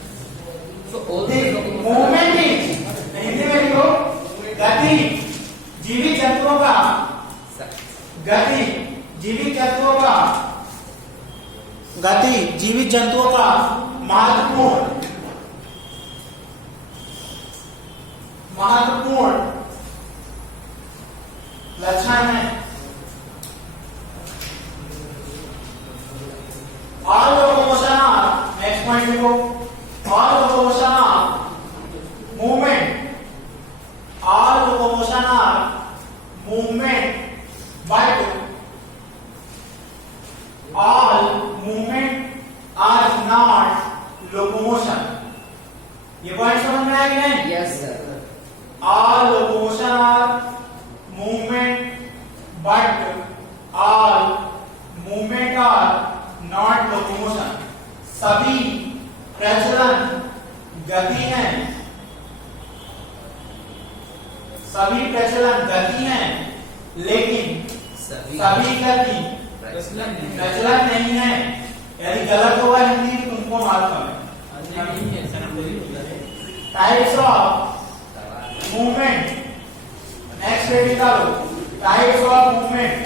so all the locomotion movement is, Hindi में लिखो, गति जीवित जंतुओं का, गति जीवित जंतुओं का, गति जीवित जंतुओं का महत्वपूर्ण लक्षण है। All locomotion are, next point लिखो, all locomotion are movement, all locomotion are movement, but all movement are not locomotion। ये पॉइंट समझ में आया कि नहीं? yes sir, all locomotion are movement, but all movement are not locomotion। सभी प्रचलन गति हैं, सभी प्रचलन गति हैं, लेकिन सभी गति प्रचलन नहीं है। यदि गलत होगा हिंदी तो तुमको मालूम है। Types of movement, next page निकालो, टाइप्स ऑफ मूवमेंट,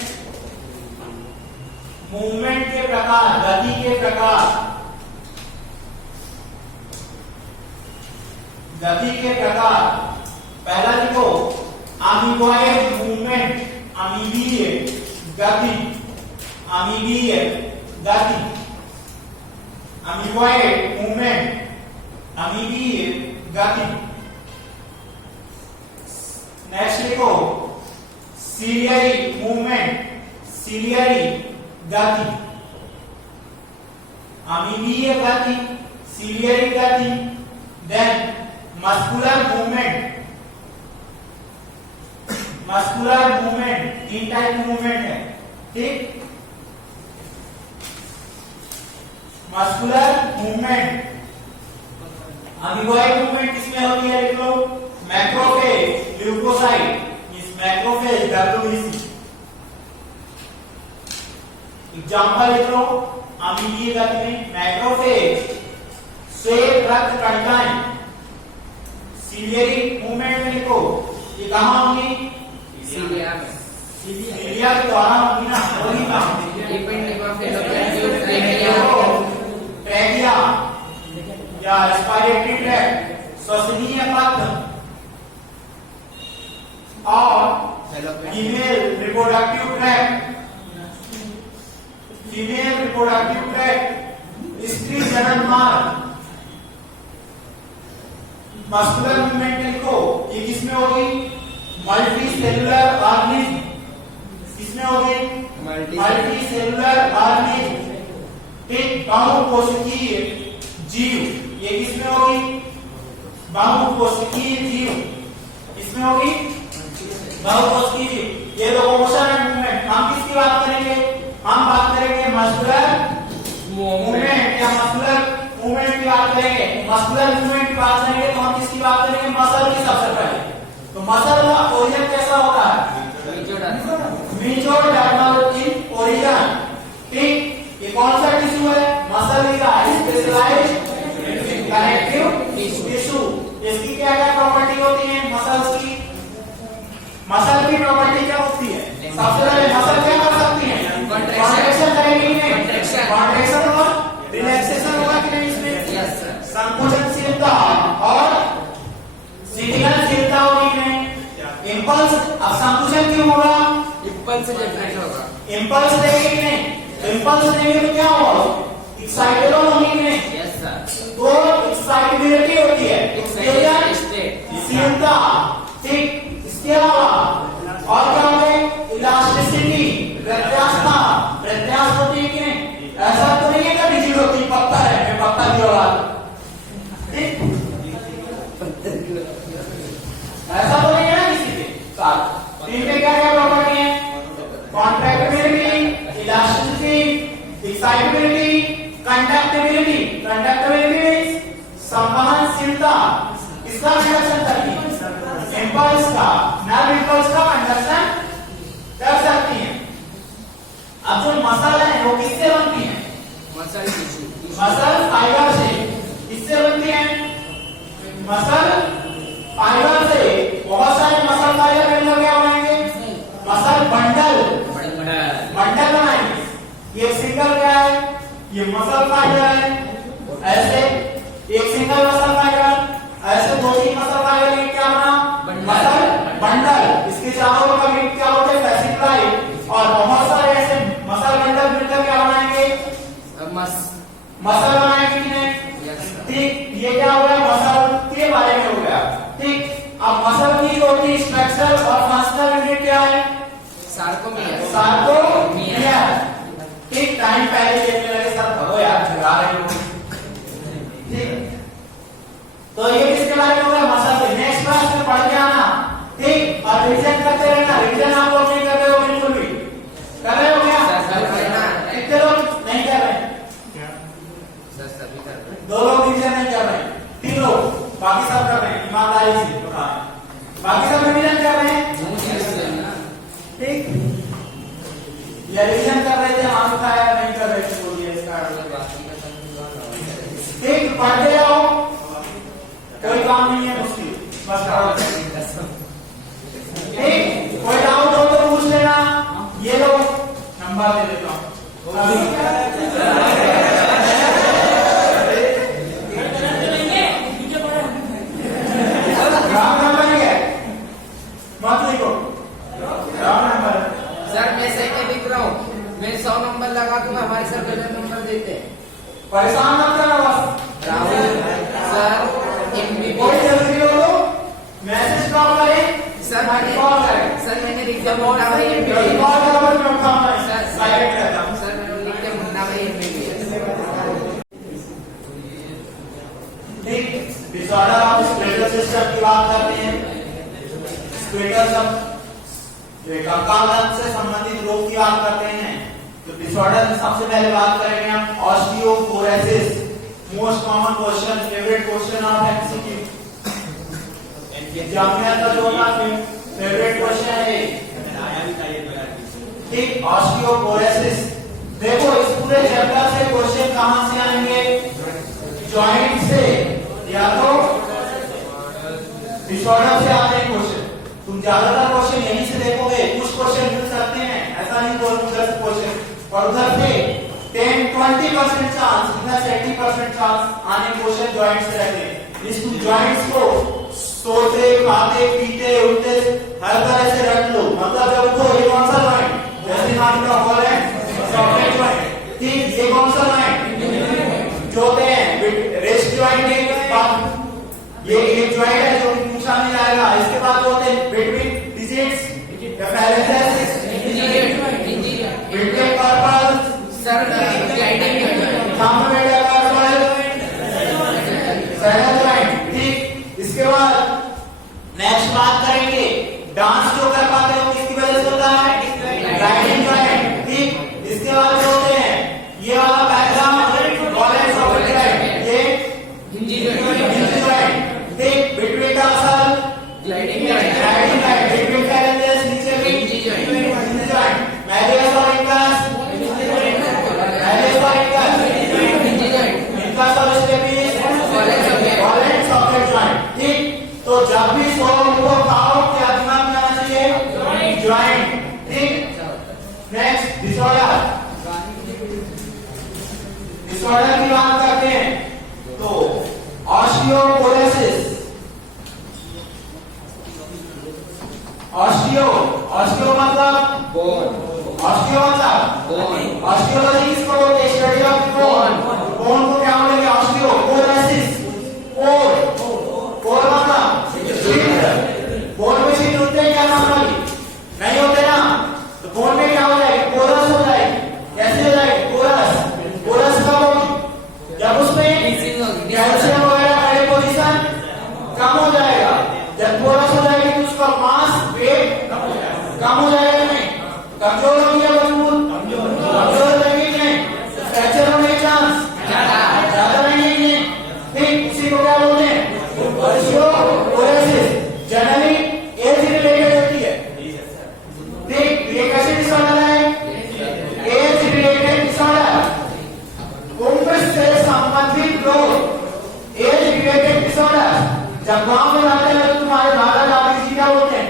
मूवमेंट के प्रकार, गति के प्रकार, गति के प्रकार। पहला लिखो, अमीबॉइड मूवमेंट, अमीबीय गति, अमीबीय गति, अमीबॉइड मूवमेंट, अमीबीय गति। नेक्स्ट लिखो, सीलियरी मूवमेंट, सीलियरी गति, अमीबीय गति, सीलियरी गति। Then muscular movement, muscular movement 3 type movement है, ठीक। Muscular movement. अमीबॉइड मूवमेंट किसमें होती है लिख लो, मैक्रोफेज ल्यूकोसाइट, इस मैक्रोफेज WBC। एग्जांपल लिख लो, अमीबीय गति में मैक्रोफेज श्वेत रक्त कणिकाएं। सिलियरी मूवमेंट में लिखो, ये कहां होंगी, सीलिया में, सिलिया के द्वारा होंगी ना, वही काम डिपेंडिंग ऑन ट्रैकिया या रेस्पिरेटरी ट्रैक्ट, श्वसनीय पथ और female reproductive tract, female reproductive tract, स्त्री जनन मार्ग। मस्कुलर मूवमेंट लिखो, ये किसमें होगी, मल्टी सेलुलर ऑर्गेनिज्म, किसमें होगी, मल्टी सेलुलर ऑर्गेनिज्म। एक बहुकोशिकीय जीव, ये किसमें होगी, बहुकोशिकीय जीव, इसमें होगी बहुकोशिकीय जीव। ये लोकोमोशन एंड मूवमेंट। हम किसकी बात करेंगे, हम बात करेंगे मस्कुलर मूवमेंट या मस्कुलर मूवमेंट की बात करेंगे। मस्कुलर मूवमेंट की बात करेंगे तो हम किसकी बात करेंगे, मसल की सबसे पहले। तो मसल का ओरिजिन कैसा होता है, मीजोडर्मल इन ओरिजिन। ठीक, ये कौन सा टिश्यू है, मसल का स्पेशलाइज्ड कनेक्टिव टिश्यू। इसकी क्या क्या प्रॉपर्टी होती है मसल्स की, मसल की प्रॉपर्टी क्या होती है, सबसे पहले मसल क्या कर सकती है, कॉन्ट्रैक्शन करेगी कि नहीं, कॉन्ट्रैक्शन और रिलैक्सेशन होगा कि नहीं इसमें, संकुचनशीलता और शिथिलशीलता होगी कि नहीं, इंपल्स। अब संकुचन क्यों होगा, इम्पल्स जनरेट होगा, इंपल्स देंगे कि नहीं, इंपल्स देंगे तो क्या होगा, एक्साइटेबल होगी कि नहीं, यस सर, तो एक्साइटेबिलिटी होती है, शीलता। ठीक, इसके अलावा और क्या होगा, इलास्टिसिटी, प्रत्यास्थता, प्रत्यास्थ होती है कि नहीं, ऐसा तो नहीं है कि डिजिट होती, पत्ता है, पत्ता की औलाद। ठीक, ऐसा तो नहीं है ना किसी के साथ। इनके क्या क्या प्रॉपर्टी है, कॉन्ट्रैक्टिबिलिटी, इलास्टिसिटी, एक्साइटेबिलिटी, कंडक्टिबिलिटी। कंडक्टिबिलिटी संवहनशीलता, इसका कंडक्शन करती है, इंपल्स का, नर्व इंपल्स का कंडक्शन कर सकती है। अब जो मसल है वो किससे बनती है, मसल टिश्यू, मसल फाइबर से। किससे बनती है, मसल फाइबर से। बहुत सारे मसल फाइबर मिलकर क्या बनाएंगे, मसल बंडल, बंडल बनाएंगे। ये सिंगल क्या है, ये मसल फाइबर है, ऐसे एक सिंगल मसल फाइबर, ऐसे दो तीन मसल फाइबर, ये क्या बना, मसल बंडल। इसके चारों का वेट क्या होता है, फैसिकुलाई। और बहुत सारे ऐसे मसल बंडल मिलकर क्या बनाएंगे, मसल बनाएंगे कि नहीं। ठीक, ये क्या हो गया, मसल के बारे में हो गया। ठीक, अब मसल की होती स्ट्रक्चरल और फंक्शनल यूनिट क्या है, सार्कोमियर, सार्कोमियर। ठीक, टाइम पहले देखने लगे सब, भगो यार झुरा रहे हो। ठीक, तो ये किसके बारे में होगा, मसल के। नेक्स्ट क्लास में पढ़ के आना। ठीक, और रिवीजन करते रहना। रिवीजन आप लोग नहीं कर रहे हो, बिल्कुल भी कर रहे हो क्या, कितने लोग नहीं कर रहे, दो लोग रिवीजन नहीं कर रहे, तीन लोग, बाकी सब कर रहे हैं, ईमानदारी से बता रहे हैं, बाकी सब रिवीजन कर रहे हैं। ठीक, ये रिवीजन कर रहे थे, हम उठाया नहीं कर रहे थे, बोलिए इसका। ठीक, पढ़ते जाओ, कोई काम नहीं है मुश्किल, बस करो। ठीक, कोई डाउट हो तो पूछ लेना। ये लो नंबर दे देता हूँ मत लिखो नंबर। सर मैं सेकंड लिख रहा हूँ, मैं 100 नंबर लगा दूंगा, हमारे सर गलत नंबर देते हैं। परेशान मत करना बस। राहुल सर कोई जल्दी हो तो मैसेज कॉल करें, सर कॉल करें। सर मैंने लिख दिया मुन्ना भाई जल्दी कॉल करो, मैं उठाऊंगा, सर साइलेंट रहता हूं। सर मैंने लिख दिया मुन्ना भाई ठीक, डिसऑर्डर ऑफ स्केलेटल सिस्टम की बात करते हैं। स्केलेटल सब जो कंकाल से संबंधित रोग की बात करते हैं। तो डिसऑर्डर में सबसे पहले बात करेंगे हम osteo osteoporosis. Most common question, favorite question of MCQ. Exam में आता जो ना फेवरेट क्वेश्चन है ठीक ऑस्टियोपोरोसिस। देखो इस पूरे चैप्टर से क्वेश्चन कहां से आएंगे? जॉइंट से या तो डिसऑर्डर से आते हैं क्वेश्चन। तुम ज्यादातर क्वेश्चन यहीं से देखोगे, कुछ क्वेश्चन मिल सकते हैं, ऐसा नहीं बोल उधर क्वेश्चन और उधर से 10-20% चांस, इधर 80% चांस आने क्वेश्चन जॉइंट से रहते हैं। इस जॉइंट्स को सोते, खाते, पीते, उठते हर तरह से रख लो। मतलब जब उठो ये कौन सा जॉइंट? जैसे मान लो कॉलेज सॉकेट जॉइंट, ठीक ये कौन सा जॉइंट? जो होते हैं रेस्ट जॉइंट के बाद ये एक जॉइंट है जो पूछा नहीं जाएगा। इसके बाद होते हैं बिटवीन डिजिट्स या parenthesis, between carpal, sir gliding thumb metacarpal, saddle joint, ठीक। इसके बाद नेक्स्ट बात करेंगे डांस जो कर पाते हो किसकी वजह से होता है? ग्लाइडिंग जॉइंट, ठीक। इसके बाद जो होते हैं ये वाला पैराग्राफ कॉलेज सॉकेट जॉइंट, ये हिंजी जॉइंट, ठीक। Between tarsal gliding gliding joint, between parenthesis नीचे भी हिंजी जॉइंट, हिंजी जॉइंट, मेडियस और इंकस, मेडियस और इंकस, हिंजी जॉइंट, इंकस और स्टेपिस, कॉलेज सॉकेट जॉइंट, ठीक। तो जब भी सो उनको खाओ क्या दिमाग में आना चाहिए? जॉइंट, ठीक। नेक्स्ट डिसऑर्डर, डिसऑर्डर की बात करते हैं तो ऑस्टियोपोरोसिस, ऑस्टियो मतलब ऑस्टियो मतलब ऑस्टियोलॉजी किसको बोलते हैं? Study of bone. बोन को क्या बोलेंगे? ऑस्टियोपोरोसिस। कोर मतलब छिद्र। बोन में छिद्र होते हैं क्या? नॉर्मली नहीं होते ना, तो बोन में क्या हो जाएगी? पोरस हो जाएगी। कैसे हो जाएगी? पोरस। पोरस कब होगी? जब उसमें कैल्शियम वगैरह का डिपोजिशन कम हो जाएगा। जब पोरस हो जाएगी तो उसका मास वेट कम हो जाएगा। नहीं कमजोर हो गया, मजबूत कमजोर रहेगी नहीं, फ्रैक्चर होने के चांस ज्यादा रहेंगे। ठीक उसी को क्या बोलते हैं? ऑस्टियोपोरोसिस। जनरली एज रिलेटेड होती है, ठीक। ये कैसे डिसऑर्डर है? एज रिलेटेड डिसऑर्डर, उम्र से संबंधित रोग, एज रिलेटेड डिसऑर्डर। जब गांव में जाते हैं तो तुम्हारे दादा दादी जी क्या बोलते हैं?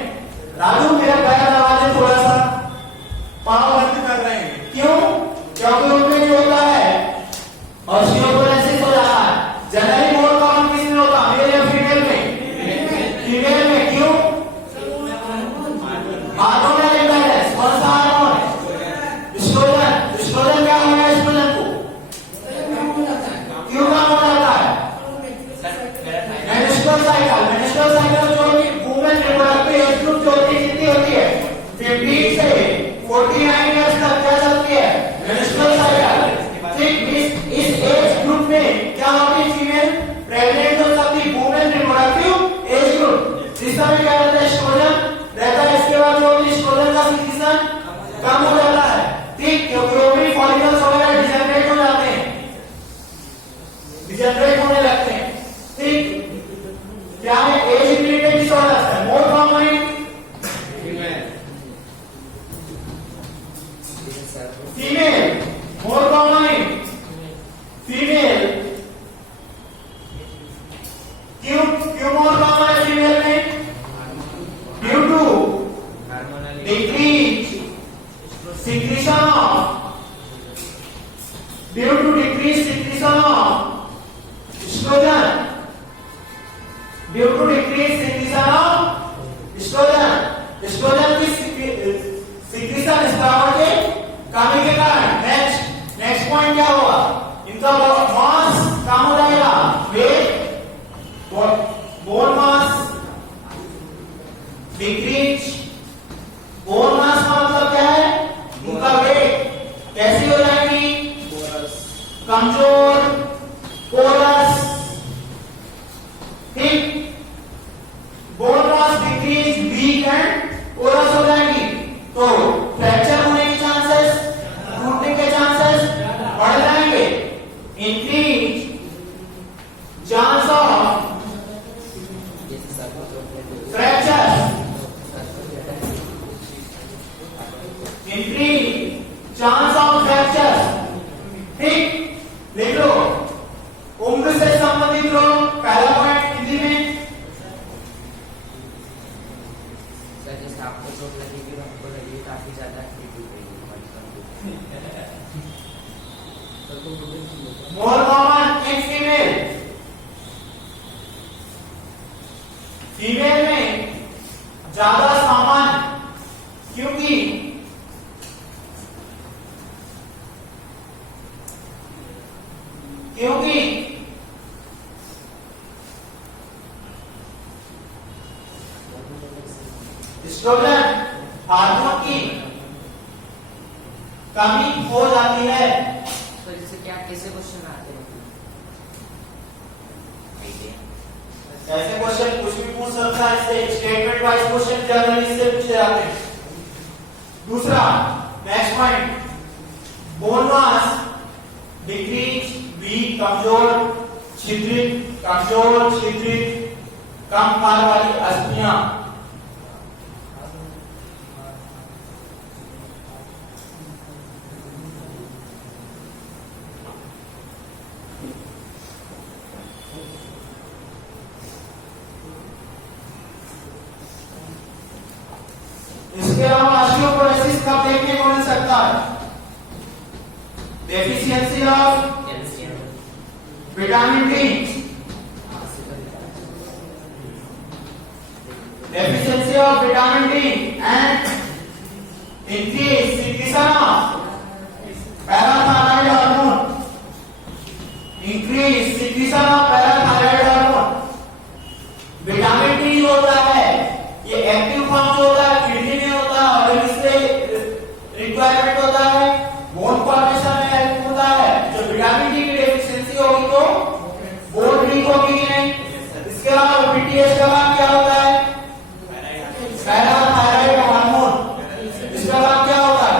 राजू मेरा पैर दबा दे, थोड़ा सा पाँव बंद कर रहे हैं। क्यों? क्योंकि उनमें जो होता है ऑस्टियोपोरोसिस हो रहा है। जनरली मोर कॉमन किस में होता है? मेल या फीमेल में? फीमेल में। क्यों? Hormonal imbalance. कौन सा हार्मोन? एस्ट्रोजन। एस्ट्रोजन क्या होगा? एस्ट्रोजन को क्यों कम हो जाता है? Menstrual cycle. मेंस्ट्रुअल साइकिल जो कि वुमेन रिप्रोडक्टिव एज ग्रुप जो होती है कितनी होती है? 15 से 49 इयर्स तक क्या चलती है? मेंस्ट्रुअल साइकिल, ठीक। इस एज ग्रुप में क्या होती है? फीमेल प्रेग्नेंट हो सकती है। वुमेन रिप्रोडक्टिव एज ग्रुप जिसका भी क्या रहता है? एस्ट्रोजन रहता है। इसके बाद जो एस्ट्रोजन का सिक्रीशन कम हो जाता है, ठीक। क्योंकि ओवरी फॉलिकल्स वगैरह डिजनरेट हो जाते हैं, डिजनरेट होने लगते हैं, ठीक। क्या है? एज रिलेटेड डिसऑर्डर है। More common female, more common female. क्यों मोर कॉमन है फीमेल में? Due to decrease secretion of estrogen, due to decrease secretion of estrogen. Estrogen की सिक्रीशन स्त्राव के कमी के कारण। नेक्स्ट पॉइंट क्या होगा? इनका मास कम हो जाएगा, wait bone mass decrease. Bone mass का मतलब क्या है? उनका वेट कैसी हो जाएगी? कमजोर, पोरस, ठीक। Bone mass decrease, weak and porous हो जाएगी। तो फ्रैक्चर होने के चांसेस, टूटने के चांसेस बढ़ जाएंगे, increase chance of fractures, increase chance of fractures। ठीक, लिख लो उम्र से संबंधित लो पहला पॉइंट हिंदी में। सर जैसे आपको चोट लगेगी हमको लगेगी काफी ज्यादा activity more common in female, female में ज्यादा सामान्य, क्योंकि एस्ट्रोजन हार्मोन की कमी हो जाती है। तो जैसे क्या कैसे क्वेश्चन आते हैं? ऐसे क्वेश्चन कुछ भी पूछ सकता है, इससे स्टेटमेंट वाइज क्वेश्चन जनरली इससे पूछे जाते हैं। दूसरा next point, bone mass decrease, weak कमजोर, छिद्रित कमजोर, छिद्रित कम भार वाली अस्थियां। इसके अलावा ऑस्टियोपोरोसिस कब देखने को मिल सकता है? Deficiency of vitamin D, deficiency of vitamin D and increase secretion of parathyroid hormone, increase secretion of parathyroid hormone। Vitamin D जो होता है ये एक्टिव फॉर्म जो होता है किडनी में होता है और इससे रिक्वायरमेंट होता है बोन फॉर्मेशन में हेल्प होता है। जो विटामिन डी की डेफिशिएंसी होगी तो बोन वीक होगी कि नहीं। इसके अलावा पीटीएस का काम क्या होता है? Parathyroid hormone. इसका काम क्या होता है?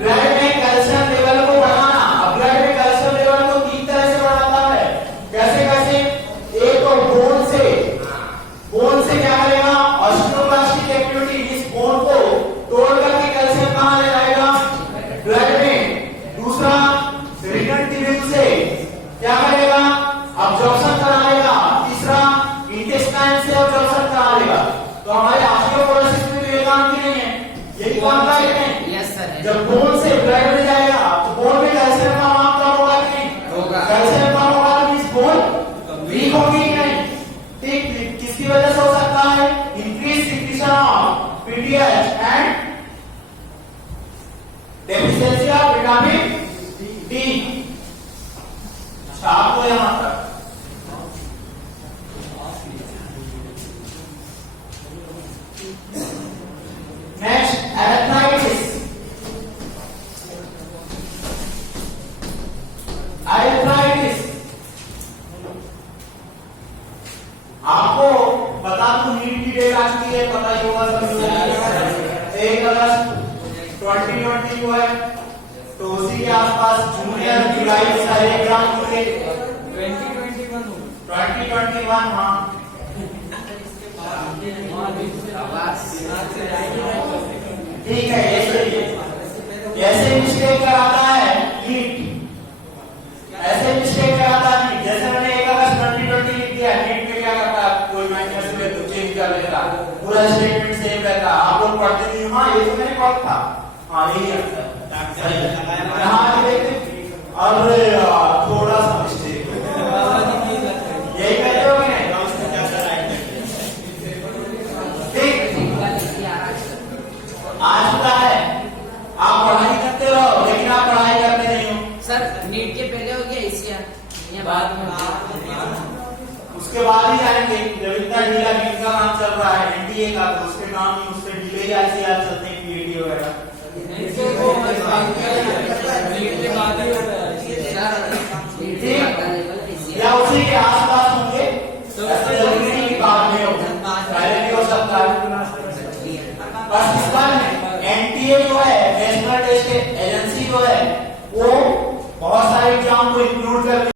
ब्लड में कैल्शियम लेवल को बढ़ाना। अब ब्लड में कैल्शियम लेवल को 3 तरह से बढ़ाता है। कैसे कैसे? एक तो बोन से क्या करेगा? ऑस्टियोब्लास्टिक एक्टिविटी, इस बोन को तोड़ करके कैल्शियम कहां ले जाएगा? ब्लड में। दूसरा रीनल ट्यूब से क्या करेगा? अब्जॉर्प्शन कराएगा। तीसरा इंटेस्टाइन से अब्जॉर्प्शन कराएगा। तो हमारे ऑस्टियोपोरोसिस में तो ये काम की नहीं है, यही काम का है। Yes sir. जब बोन से ब्लड में जाएगा तो बोन में कैल्शियम का मात्रा होगा कि नहीं? होगा। कैल्शियम का होगा तो इस बोन वीक होगी कि नहीं? ठीक, किसकी वजह से हो सकता है? Increase secretion of PTH and deficiency of vitamin D. आपको यहां तक नेक्स्ट एरेथ्राइटिस। एरेथ्राइटिस आपको बता दूं नीट की डेट आ चुकी है, पता ही होगा सभी लोगों को। 1 अगस्त 2020 को है, तो उसी के आसपास जूनियर जुलाई सारे एग्जाम होंगे। 2021 हाँ ठीक है। ऐसे मिस्टेक कराता है नीट, ऐसे मिस्टेक कराता है नीट। जैसे मैंने 1 अगस्त 2020 लिख दिया, नीट में क्या करता है? कोई माइनस में तो चेंज कर लेता, पूरा स्टेटमेंट सेम रहता। आप लोग पढ़ते नहीं हो? हाँ ये तो मैंने पढ़ा था। हाँ यही आंसर यहाँ देखते। अरे थोड़ा सा मिस्टेक यही कहते हो कि नहीं? आज का है आप पढ़ाई करते रहो, लेकिन आप पढ़ाई करते नहीं हो। सर नीट के पहले हो गया एशिया या बाद में? उसके बाद ही आएंगे। जब इतना ढीला नीट का काम चल रहा है एनडीए का, तो उसके काम ही उससे ढीले ही आईसीआर चलते हैं, पीएटी वगैरह। या उसी के आसपास होंगे, ऐसा जरूरी नहीं कि बाद में हो, पहले भी हो सकता है। बस इस बार एनटीए जो है, नेशनल टेस्ट एजेंसी जो है, वो बहुत सारे काम को इंक्लूड कर